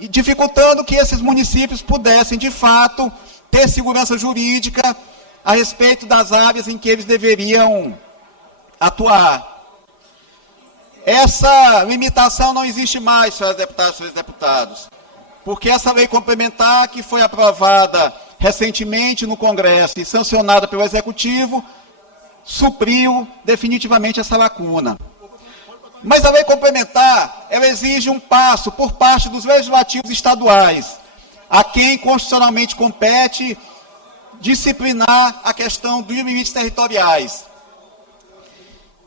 dificultando que esses municípios pudessem, de fato, ter segurança jurídica a respeito das áreas em que eles deveriam atuar. Essa limitação não existe mais, senhoras deputadas e senhores deputados, porque essa lei complementar, que foi aprovada recentemente no Congresso e sancionada pelo Executivo, supriu definitivamente essa lacuna. Mas a lei complementar, ela exige um passo por parte dos legislativos estaduais, a quem constitucionalmente compete disciplinar a questão dos limites territoriais.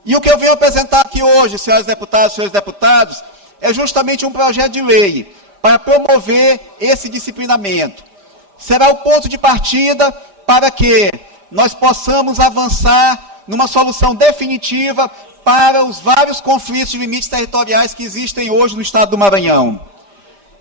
E o que eu venho apresentar aqui hoje, senhoras deputadas e senhores deputados, é justamente um projeto de lei para promover esse disciplinamento. Será o ponto de partida para que nós possamos avançar numa solução definitiva para os vários conflitos de limites territoriais que existem hoje no estado do Maranhão.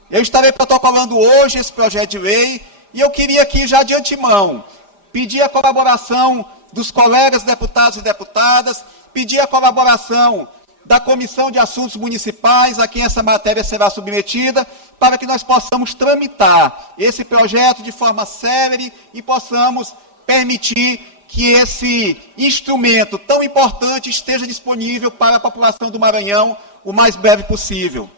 Eu estarei protocolando hoje esse projeto de lei e eu queria aqui, já de antemão, pedir a colaboração dos colegas deputados e deputadas, pedir a colaboração da Comissão de Assuntos Municipais, a quem essa matéria será submetida, para que nós possamos tramitar esse projeto de forma célere e possamos permitir que esse instrumento tão importante esteja disponível para a população do Maranhão o mais breve possível.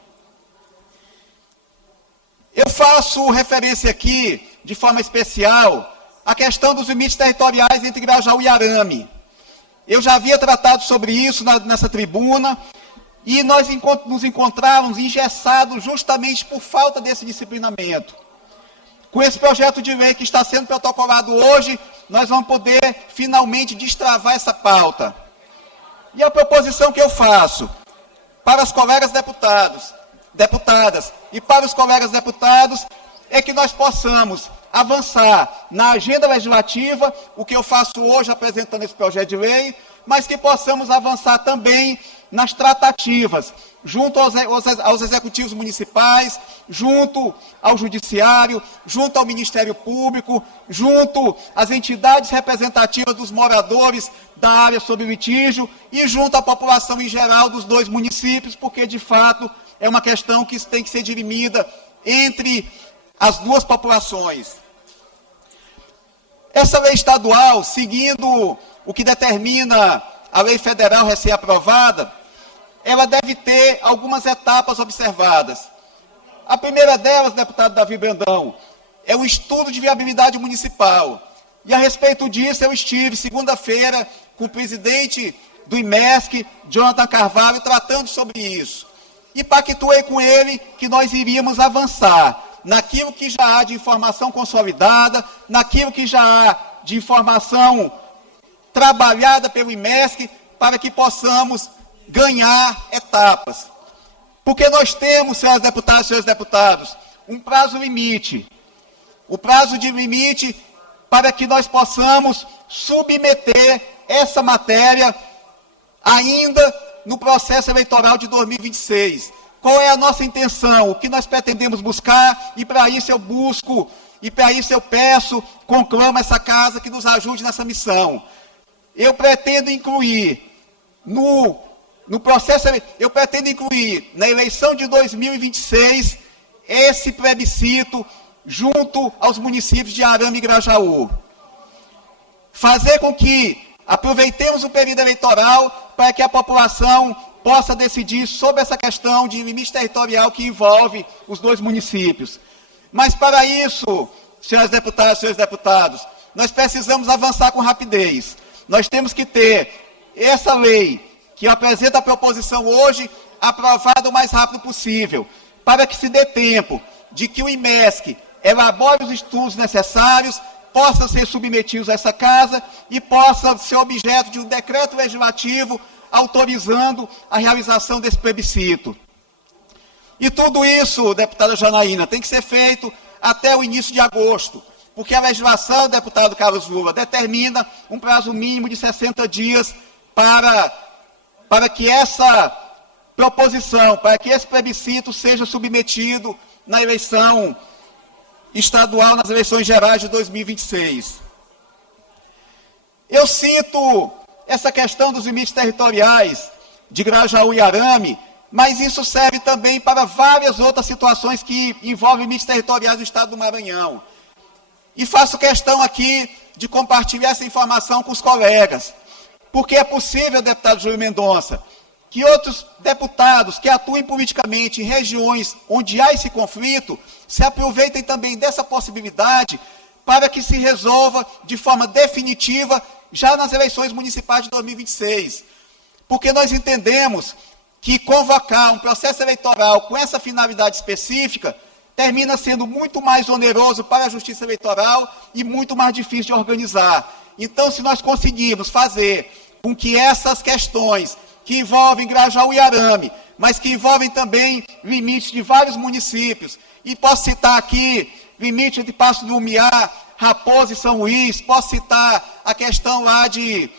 Eu faço referência aqui, de forma especial, à questão dos limites territoriais entre Grajaú e Arame. Eu já havia tratado sobre isso nessa tribuna e nós nos encontrávamos engessados justamente por falta desse disciplinamento. Com esse projeto de lei que está sendo protocolado hoje, nós vamos poder finalmente destravar essa pauta. E a proposição que eu faço para os colegas deputadas e para os colegas deputados é que nós possamos avançar na agenda legislativa, o que eu faço hoje apresentando esse projeto de lei, mas que possamos avançar também nas tratativas, junto aos executivos municipais, junto ao judiciário, junto ao Ministério Público, junto às entidades representativas dos moradores da área sob litígio e junto à população em geral dos dois municípios, porque, de fato, é uma questão que tem que ser dirimida entre as duas populações. Essa lei estadual, seguindo o que determina a lei federal recém-aprovada, ela deve ter algumas etapas observadas. A primeira delas, deputado Davi Brandão, é o estudo de viabilidade municipal. E a respeito disso, eu estive segunda-feira com o presidente do IMESC, Jonathan Carvalho, tratando sobre isso. E pactuei com ele que nós iríamos avançar naquilo que já há de informação consolidada, naquilo que já há de informação trabalhada pelo IMESC, para que possamos ganhar etapas. Porque nós temos, senhoras deputadas e senhores deputados, um prazo limite. O prazo de limite para que nós possamos submeter essa matéria ainda no processo eleitoral de 2026. Qual é a nossa intenção? O que nós pretendemos buscar? E para isso eu busco, e para isso eu peço, conclamo essa casa que nos ajude nessa missão. Eu pretendo incluir no processo, eu pretendo incluir na eleição de 2026 esse plebiscito junto aos municípios de Arame e Grajaú. Fazer com que aproveitemos o período eleitoral para que a população possa decidir sobre essa questão de limite territorial que envolve os dois municípios. Mas para isso, senhoras deputadas e senhores deputados, nós precisamos avançar com rapidez. Nós temos que ter essa lei que apresenta a proposição hoje aprovada o mais rápido possível, para que se dê tempo de que o IMESC elabore os estudos necessários, possam ser submetidos a essa casa e possa ser objeto de um decreto legislativo autorizando a realização desse plebiscito. E tudo isso, deputada Janaína, tem que ser feito até o início de agosto, porque a legislação, deputado Carlos Lula, determina um prazo mínimo de 60 dias para que essa proposição, para que esse plebiscito seja submetido na eleição estadual, nas eleições gerais de 2026. Eu sinto essa questão dos limites territoriais de Grajaú e Arame, mas isso serve também para várias outras situações que envolvem limites territoriais do estado do Maranhão. E faço questão aqui de compartilhar essa informação com os colegas, porque é possível, deputado Júlio Mendonça, que outros deputados que atuem politicamente em regiões onde há esse conflito se aproveitem também dessa possibilidade para que se resolva de forma definitiva já nas eleições municipais de 2026. Porque nós entendemos que convocar um processo eleitoral com essa finalidade específica termina sendo muito mais oneroso para a Justiça Eleitoral e muito mais difícil de organizar. Então, se nós conseguirmos fazer com que essas questões que envolvem Grajaú e Arame, mas que envolvem também limites de vários municípios, e posso citar aqui limite entre Passo do Lumiar, Raposa e São Luís, posso citar a questão lá de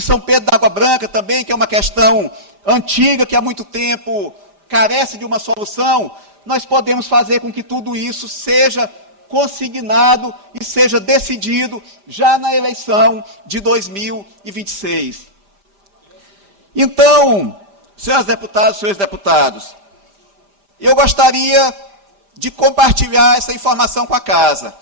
São Pedro da Água Branca também, que é uma questão antiga, que há muito tempo carece de uma solução. Nós podemos fazer com que tudo isso seja consignado e seja decidido já na eleição de 2026. Então, senhoras deputadas e senhores deputados, eu gostaria de compartilhar essa informação com a casa.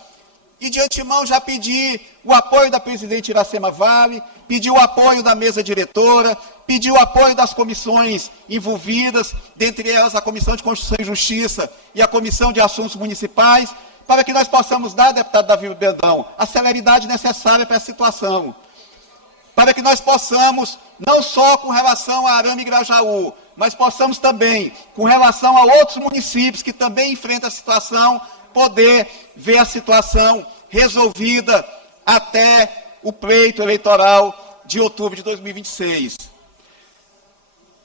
E de antemão já pedi o apoio da presidente Iracema Vale, pedi o apoio da mesa diretora, pedi o apoio das comissões envolvidas, dentre elas a Comissão de Constituição e Justiça e a Comissão de Assuntos Municipais, para que nós possamos dar, deputado Davi Brandão, a celeridade necessária para a situação. Para que nós possamos, não só com relação a Arame e Grajaú, mas possamos também, com relação a outros municípios que também enfrentam a situação, poder ver a situação resolvida até o pleito eleitoral de outubro de 2026.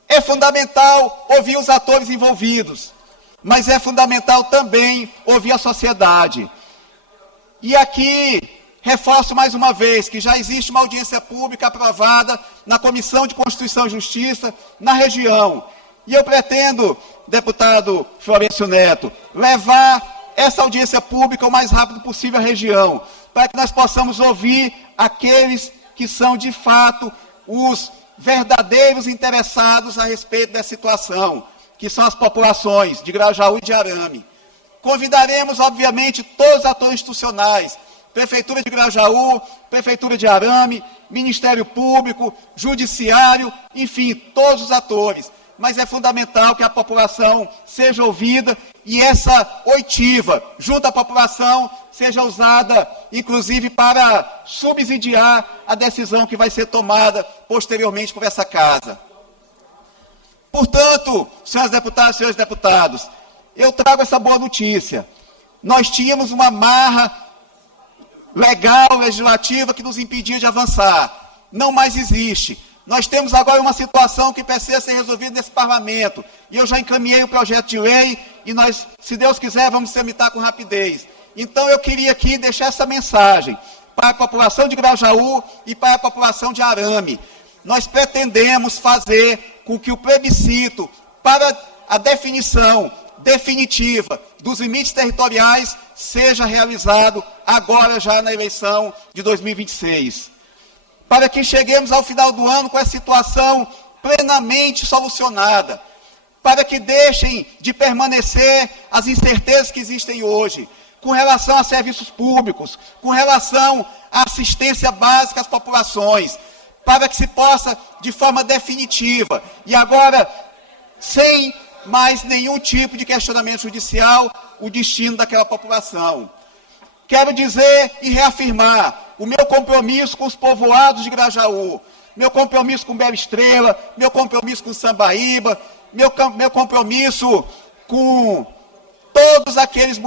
É fundamental ouvir os atores envolvidos, mas é fundamental também ouvir a sociedade. E aqui reforço mais uma vez que já existe uma audiência pública aprovada na Comissão de Constituição e Justiça na região. E eu pretendo, deputado Florencio Neto, levar essa audiência pública o mais rápido possível à região, para que nós possamos ouvir aqueles que são, de fato, os verdadeiros interessados a respeito dessa situação, que são as populações de Grajaú e de Arame. Convidaremos, obviamente, todos os atores institucionais, Prefeitura de Grajaú, Prefeitura de Arame, Ministério Público, Judiciário, enfim, todos os atores. Mas é fundamental que a população seja ouvida e essa oitiva, junto à população, seja usada, inclusive, para subsidiar a decisão que vai ser tomada posteriormente por essa casa. Portanto, senhoras deputadas e senhores deputados, eu trago essa boa notícia. Nós tínhamos uma marra legal, legislativa, que nos impedia de avançar. Não mais existe. Nós temos agora uma situação que precisa ser resolvida nesse parlamento. E eu já encaminhei o projeto de lei e nós, se Deus quiser, vamos tramitar com rapidez. Então eu queria aqui deixar essa mensagem para a população de Grajaú e para a população de Arame. Nós pretendemos fazer com que o plebiscito para a definição definitiva dos limites territoriais seja realizado agora já na eleição de 2026. Para que cheguemos ao final do ano com a situação plenamente solucionada, para que deixem de permanecer as incertezas que existem hoje, com relação a serviços públicos, com relação à assistência básica às populações, para que se possa, de forma definitiva, e agora, sem mais nenhum tipo de questionamento judicial, o destino daquela população. Quero dizer e reafirmar o meu compromisso com os povoados de Grajaú, meu compromisso com Bela Estrela, meu compromisso com Sambaíba, meu compromisso com todos aqueles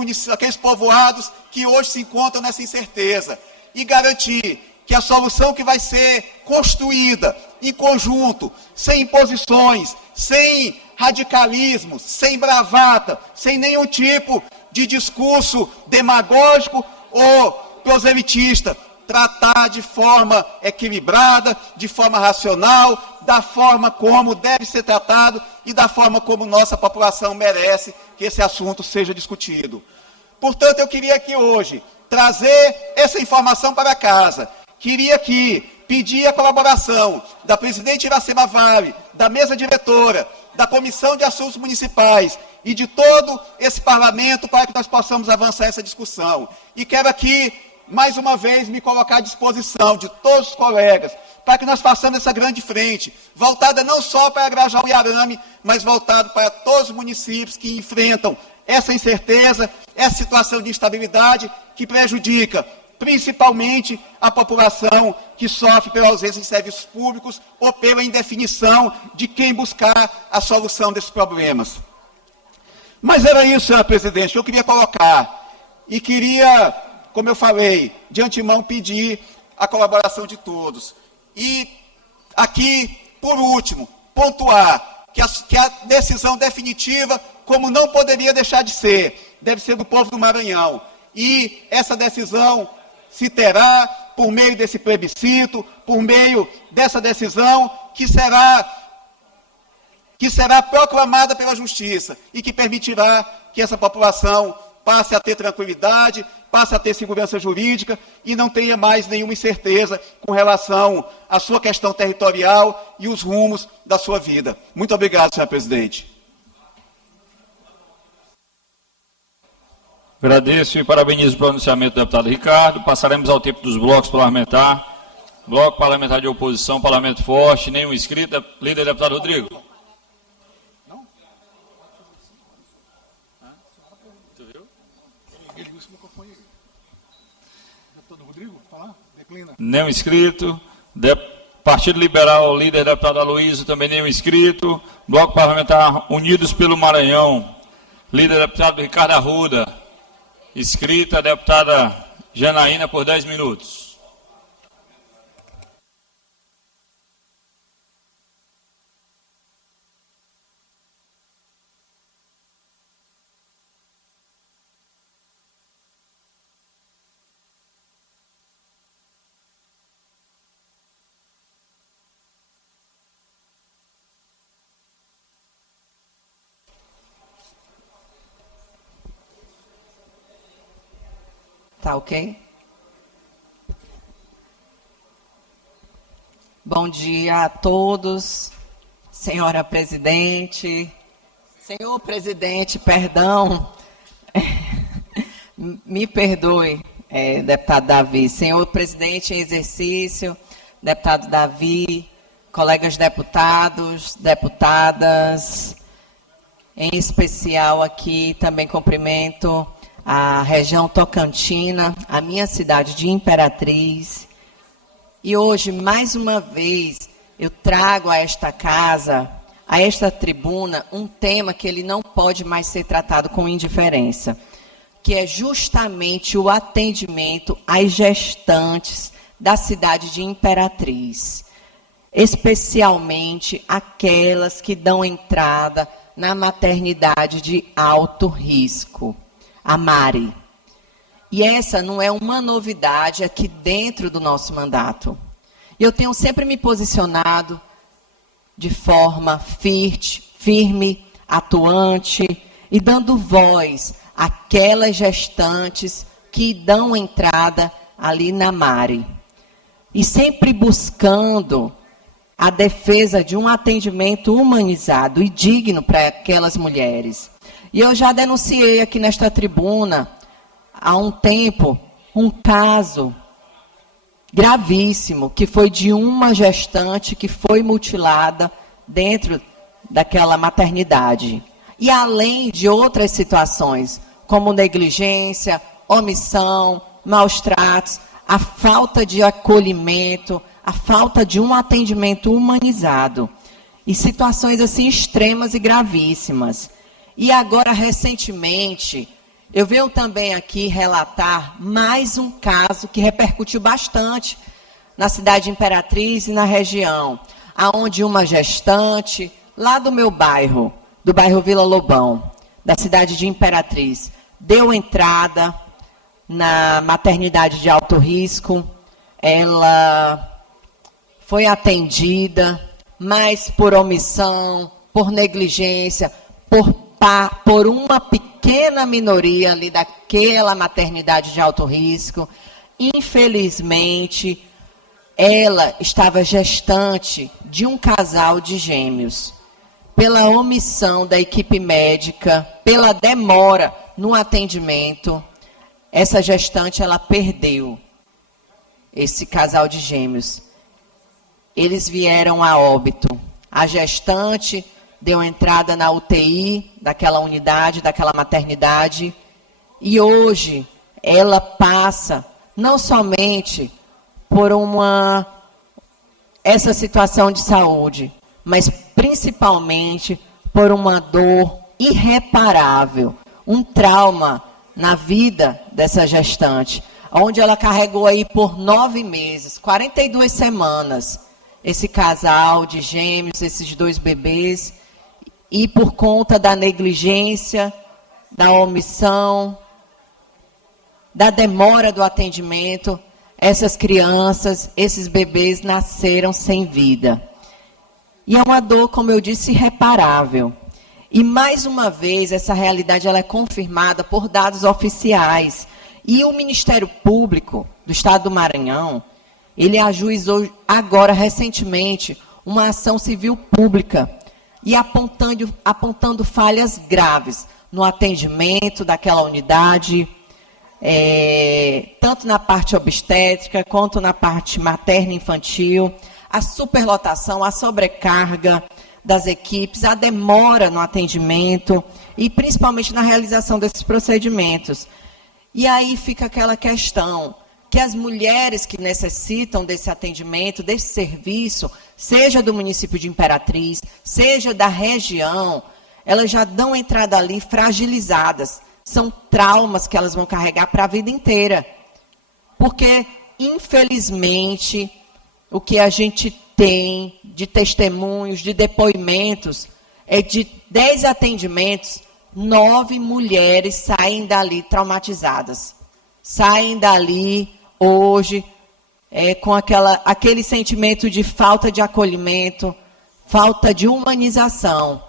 povoados que hoje se encontram nessa incerteza, e garantir que a solução que vai ser construída em conjunto, sem imposições, sem radicalismos, sem bravata, sem nenhum tipo de discurso demagógico ou proselitista, tratar de forma equilibrada, de forma racional, da forma como deve ser tratado e da forma como nossa população merece que esse assunto seja discutido. Portanto, eu queria aqui hoje trazer essa informação para casa. Queria aqui pedir a colaboração da presidente Iracema Vale, da mesa diretora, da Comissão de Assuntos Municipais e de todo esse parlamento para que nós possamos avançar essa discussão. E quero aqui, mais uma vez, me colocar à disposição de todos os colegas para que nós façamos essa grande frente, voltada não só para Grajaú e Arame, mas voltada para todos os municípios que enfrentam essa incerteza, essa situação de instabilidade que prejudica principalmente a população que sofre pela ausência de serviços públicos ou pela indefinição de quem buscar a solução desses problemas. Mas era isso, senhora presidente, que eu queria colocar. E queria, como eu falei, de antemão pedir a colaboração de todos. E aqui, por último, pontuar que a decisão definitiva, como não poderia deixar de ser, deve ser do povo do Maranhão. E essa decisão se terá por meio desse plebiscito, por meio dessa decisão que será proclamada pela Justiça e que permitirá que essa população passe a ter tranquilidade, passe a ter segurança jurídica e não tenha mais nenhuma incerteza com relação à sua questão territorial e os rumos da sua vida. Muito obrigado, senhor presidente. Agradeço e parabenizo o pronunciamento do deputado Ricardo. Passaremos ao tempo dos blocos parlamentares. Bloco parlamentar de oposição, parlamento forte, nenhum inscrito. Líder deputado Rodrigo. Nenhum inscrito. Partido Liberal, líder deputado Aloysio, também nenhum inscrito. Bloco parlamentar Unidos pelo Maranhão, líder deputado Ricardo Arruda. Inscrita a deputada Janaína por 10 minutos. Tá ok? Bom dia a todos, senhora presidente, senhor presidente, perdão, me perdoe, deputado Davi, senhor presidente em exercício, deputado Davi, colegas deputados, deputadas, em especial aqui também cumprimento a região Tocantina, a minha cidade de Imperatriz. E hoje, mais uma vez, eu trago a esta casa, a esta tribuna, um tema que ele não pode mais ser tratado com indiferença, que é justamente o atendimento às gestantes da cidade de Imperatriz, especialmente aquelas que dão entrada na maternidade de alto risco, a Mari. E essa não é uma novidade aqui dentro do nosso mandato. Eu tenho sempre me posicionado de forma firme, atuante e dando voz àquelas gestantes que dão entrada ali na Mari. E sempre buscando a defesa de um atendimento humanizado e digno para aquelas mulheres. E eu já denunciei aqui nesta tribuna há um tempo, um caso gravíssimo, que foi de uma gestante que foi mutilada dentro daquela maternidade. E além de outras situações, como negligência, omissão, maus tratos, a falta de acolhimento, a falta de um atendimento humanizado. E situações assim extremas e gravíssimas. E agora, recentemente, eu venho também aqui relatar mais um caso que repercutiu bastante na cidade de Imperatriz e na região, aonde uma gestante, lá do meu bairro, do bairro Vila Lobão, da cidade de Imperatriz, deu entrada na maternidade de alto risco. Ela foi atendida, mas por omissão, por negligência, por uma pequena minoria ali daquela maternidade de alto risco. Infelizmente, ela estava gestante de um casal de gêmeos. Pela omissão da equipe médica, pela demora no atendimento, essa gestante, ela perdeu esse casal de gêmeos. Eles vieram a óbito. A gestante deu entrada na UTI daquela unidade, daquela maternidade, e hoje ela passa não somente por essa situação de saúde, mas principalmente por uma dor irreparável, um trauma na vida dessa gestante, onde ela carregou aí por 9 meses, 42 semanas, esse casal de gêmeos, esses 2 bebês, e por conta da negligência, da omissão, da demora do atendimento, essas crianças, esses bebês nasceram sem vida. E é uma dor, como eu disse, irreparável. E, mais uma vez, essa realidade ela é confirmada por dados oficiais. E o Ministério Público do Estado do Maranhão, ele ajuizou agora, recentemente, uma ação civil pública e apontando falhas graves no atendimento daquela unidade, tanto na parte obstétrica quanto na parte materna e infantil, a superlotação, a sobrecarga das equipes, a demora no atendimento e principalmente na realização desses procedimentos. E aí fica aquela questão, que as mulheres que necessitam desse atendimento, desse serviço, seja do município de Imperatriz, seja da região, elas já dão entrada ali fragilizadas. São traumas que elas vão carregar para a vida inteira. Porque, infelizmente, o que a gente tem de testemunhos, de depoimentos, é de 10 atendimentos, 9 mulheres saem dali traumatizadas. Saem dali hoje com aquele sentimento de falta de acolhimento, falta de humanização.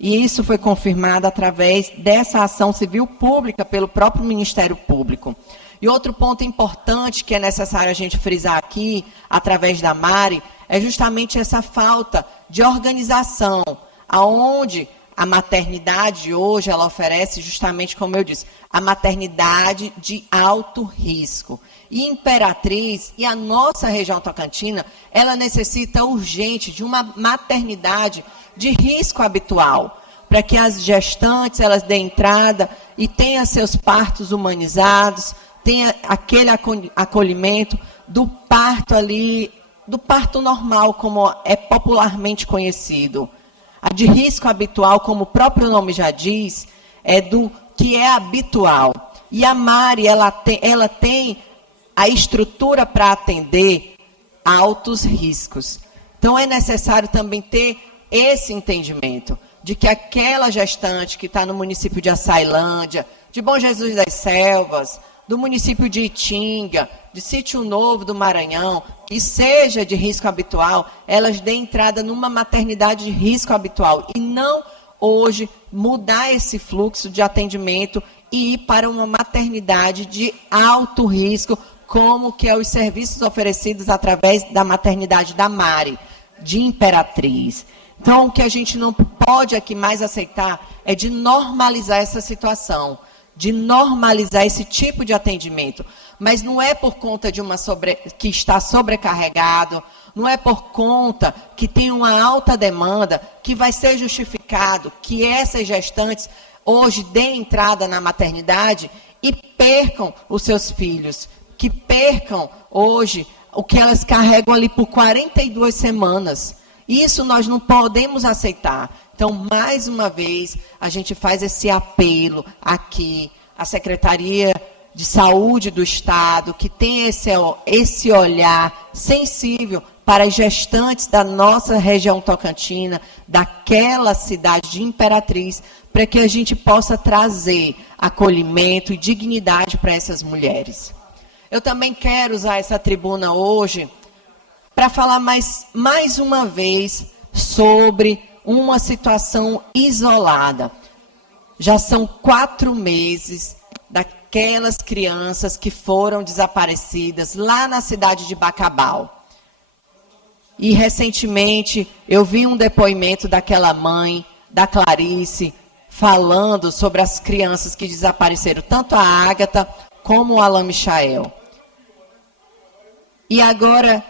E isso foi confirmado através dessa ação civil pública pelo próprio Ministério Público. E outro ponto importante que é necessário a gente frisar aqui, através da Mari, é justamente essa falta de organização, aonde a maternidade hoje, ela oferece justamente, como eu disse, a maternidade de alto risco. E Imperatriz e a nossa região tocantina, ela necessita urgente de uma maternidade de risco habitual, para que as gestantes, elas deem entrada e tenham seus partos humanizados, tenha aquele acolhimento do parto ali, do parto normal, como é popularmente conhecido. A de risco habitual, como o próprio nome já diz, é do que é habitual. E a Mari, ela tem a estrutura para atender altos riscos. Então, é necessário também ter esse entendimento de que aquela gestante que está no município de Açailândia, de Bom Jesus das Selvas, do município de Itinga, de Sítio Novo do Maranhão, que seja de risco habitual, elas deem entrada numa maternidade de risco habitual e não hoje mudar esse fluxo de atendimento e ir para uma maternidade de alto risco, como que é os serviços oferecidos através da maternidade da Mari, de Imperatriz. Então, o que a gente não pode aqui mais aceitar é de normalizar essa situação, de normalizar esse tipo de atendimento. Mas não é por conta de que está sobrecarregado, não é por conta que tem uma alta demanda que vai ser justificado que essas gestantes hoje deem entrada na maternidade e percam os seus filhos, que percam hoje o que elas carregam ali por 42 semanas. Isso nós não podemos aceitar. Então, mais uma vez, a gente faz esse apelo aqui à Secretaria de Saúde do Estado, que tem esse olhar sensível para as gestantes da nossa região tocantina, daquela cidade de Imperatriz, para que a gente possa trazer acolhimento e dignidade para essas mulheres. Eu também quero usar essa tribuna hoje para falar mais uma vez sobre uma situação isolada. Já são 4 meses daquelas crianças que foram desaparecidas lá na cidade de Bacabal. E, recentemente, eu vi um depoimento daquela mãe, da Clarice, falando sobre as crianças que desapareceram, tanto a Ágata como o Alan Michael. E agora,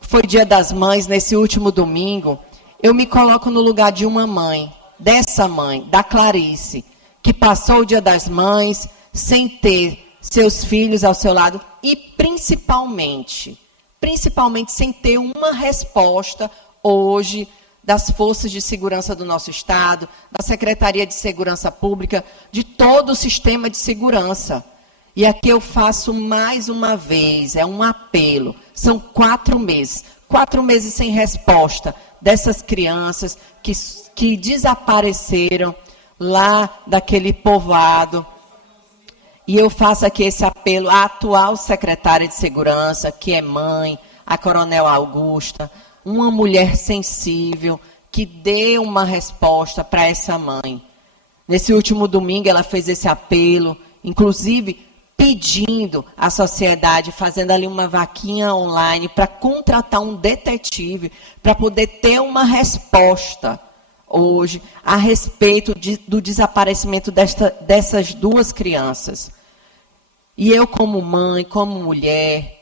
foi Dia das Mães, nesse último domingo, eu me coloco no lugar de uma mãe, dessa mãe, da Clarice, que passou o Dia das Mães sem ter seus filhos ao seu lado e principalmente sem ter uma resposta hoje das forças de segurança do nosso Estado, da Secretaria de Segurança Pública, de todo o sistema de segurança. E aqui eu faço mais uma vez, é um apelo, são 4 meses, 4 meses sem resposta dessas crianças que desapareceram lá daquele povoado. E eu faço aqui esse apelo à atual secretária de Segurança, que é mãe, a Coronel Augusta, uma mulher sensível, que dê uma resposta para essa mãe. Nesse último domingo ela fez esse apelo, inclusive pedindo à sociedade, fazendo ali uma vaquinha online para contratar um detetive, para poder ter uma resposta hoje a respeito do desaparecimento dessas 2 crianças. E eu, como mãe, como mulher,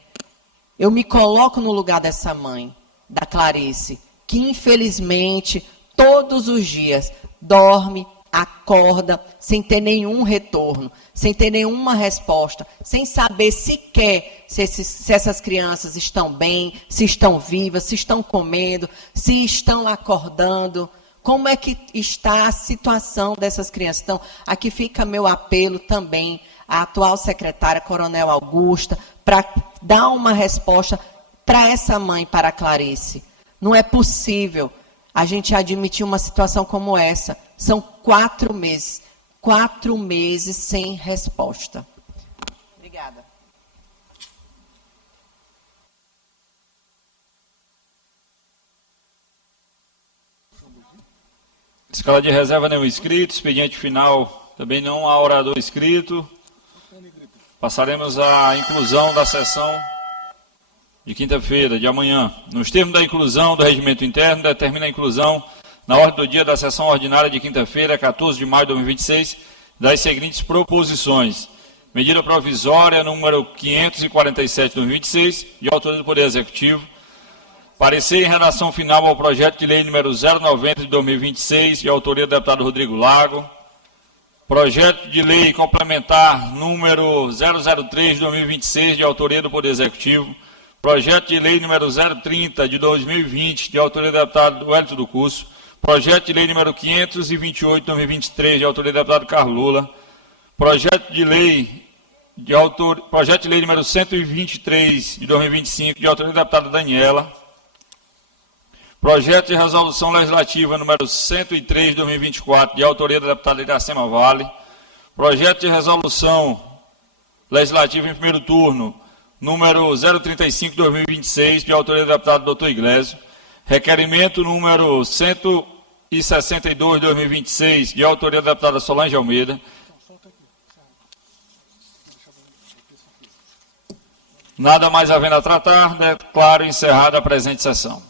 eu me coloco no lugar dessa mãe, da Clarice, que infelizmente todos os dias dorme, acorda, sem ter nenhum retorno, sem ter nenhuma resposta, sem saber sequer se essas crianças estão bem, se estão vivas, se estão comendo, se estão acordando. Como é que está a situação dessas crianças? Então, aqui fica meu apelo também à atual secretária, Coronel Augusta, para dar uma resposta para essa mãe, para a Clarice. Não é possível a gente admitir uma situação como essa. São 4 meses. 4 meses sem resposta. Obrigada. Escala de reserva nenhum inscrito, expediente final também não há orador inscrito. Passaremos à inclusão da sessão de quinta-feira, de amanhã. Nos termos da inclusão do regimento interno, determina a inclusão na ordem do dia da sessão ordinária de quinta-feira, 14 de maio de 2026, das seguintes proposições. Medida provisória número 547 de 2026, de autoria do Poder Executivo. Parecer em redação final ao projeto de lei número 090 de 2026, de autoria do deputado Rodrigo Lago. Projeto de lei complementar número 003 de 2026, de autoria do Poder Executivo. Projeto de lei número 030 de 2020, de autoria do deputado Wellington do Curso. Projeto de lei número 528 de 2023, de autoria do deputado Carlos Lula. Projeto de lei número 123 de 2025, de autoria da deputada Daniela. Projeto de resolução legislativa número 103 de 2024, de autoria da deputada Iracema Vale. Projeto de resolução legislativa em primeiro turno número 035 de 2026, de autoria do deputado Dr. Iglesias. Requerimento número 162 de 2026, de autoria da deputada Solange Almeida. Nada mais havendo a tratar, declaro encerrada a presente sessão.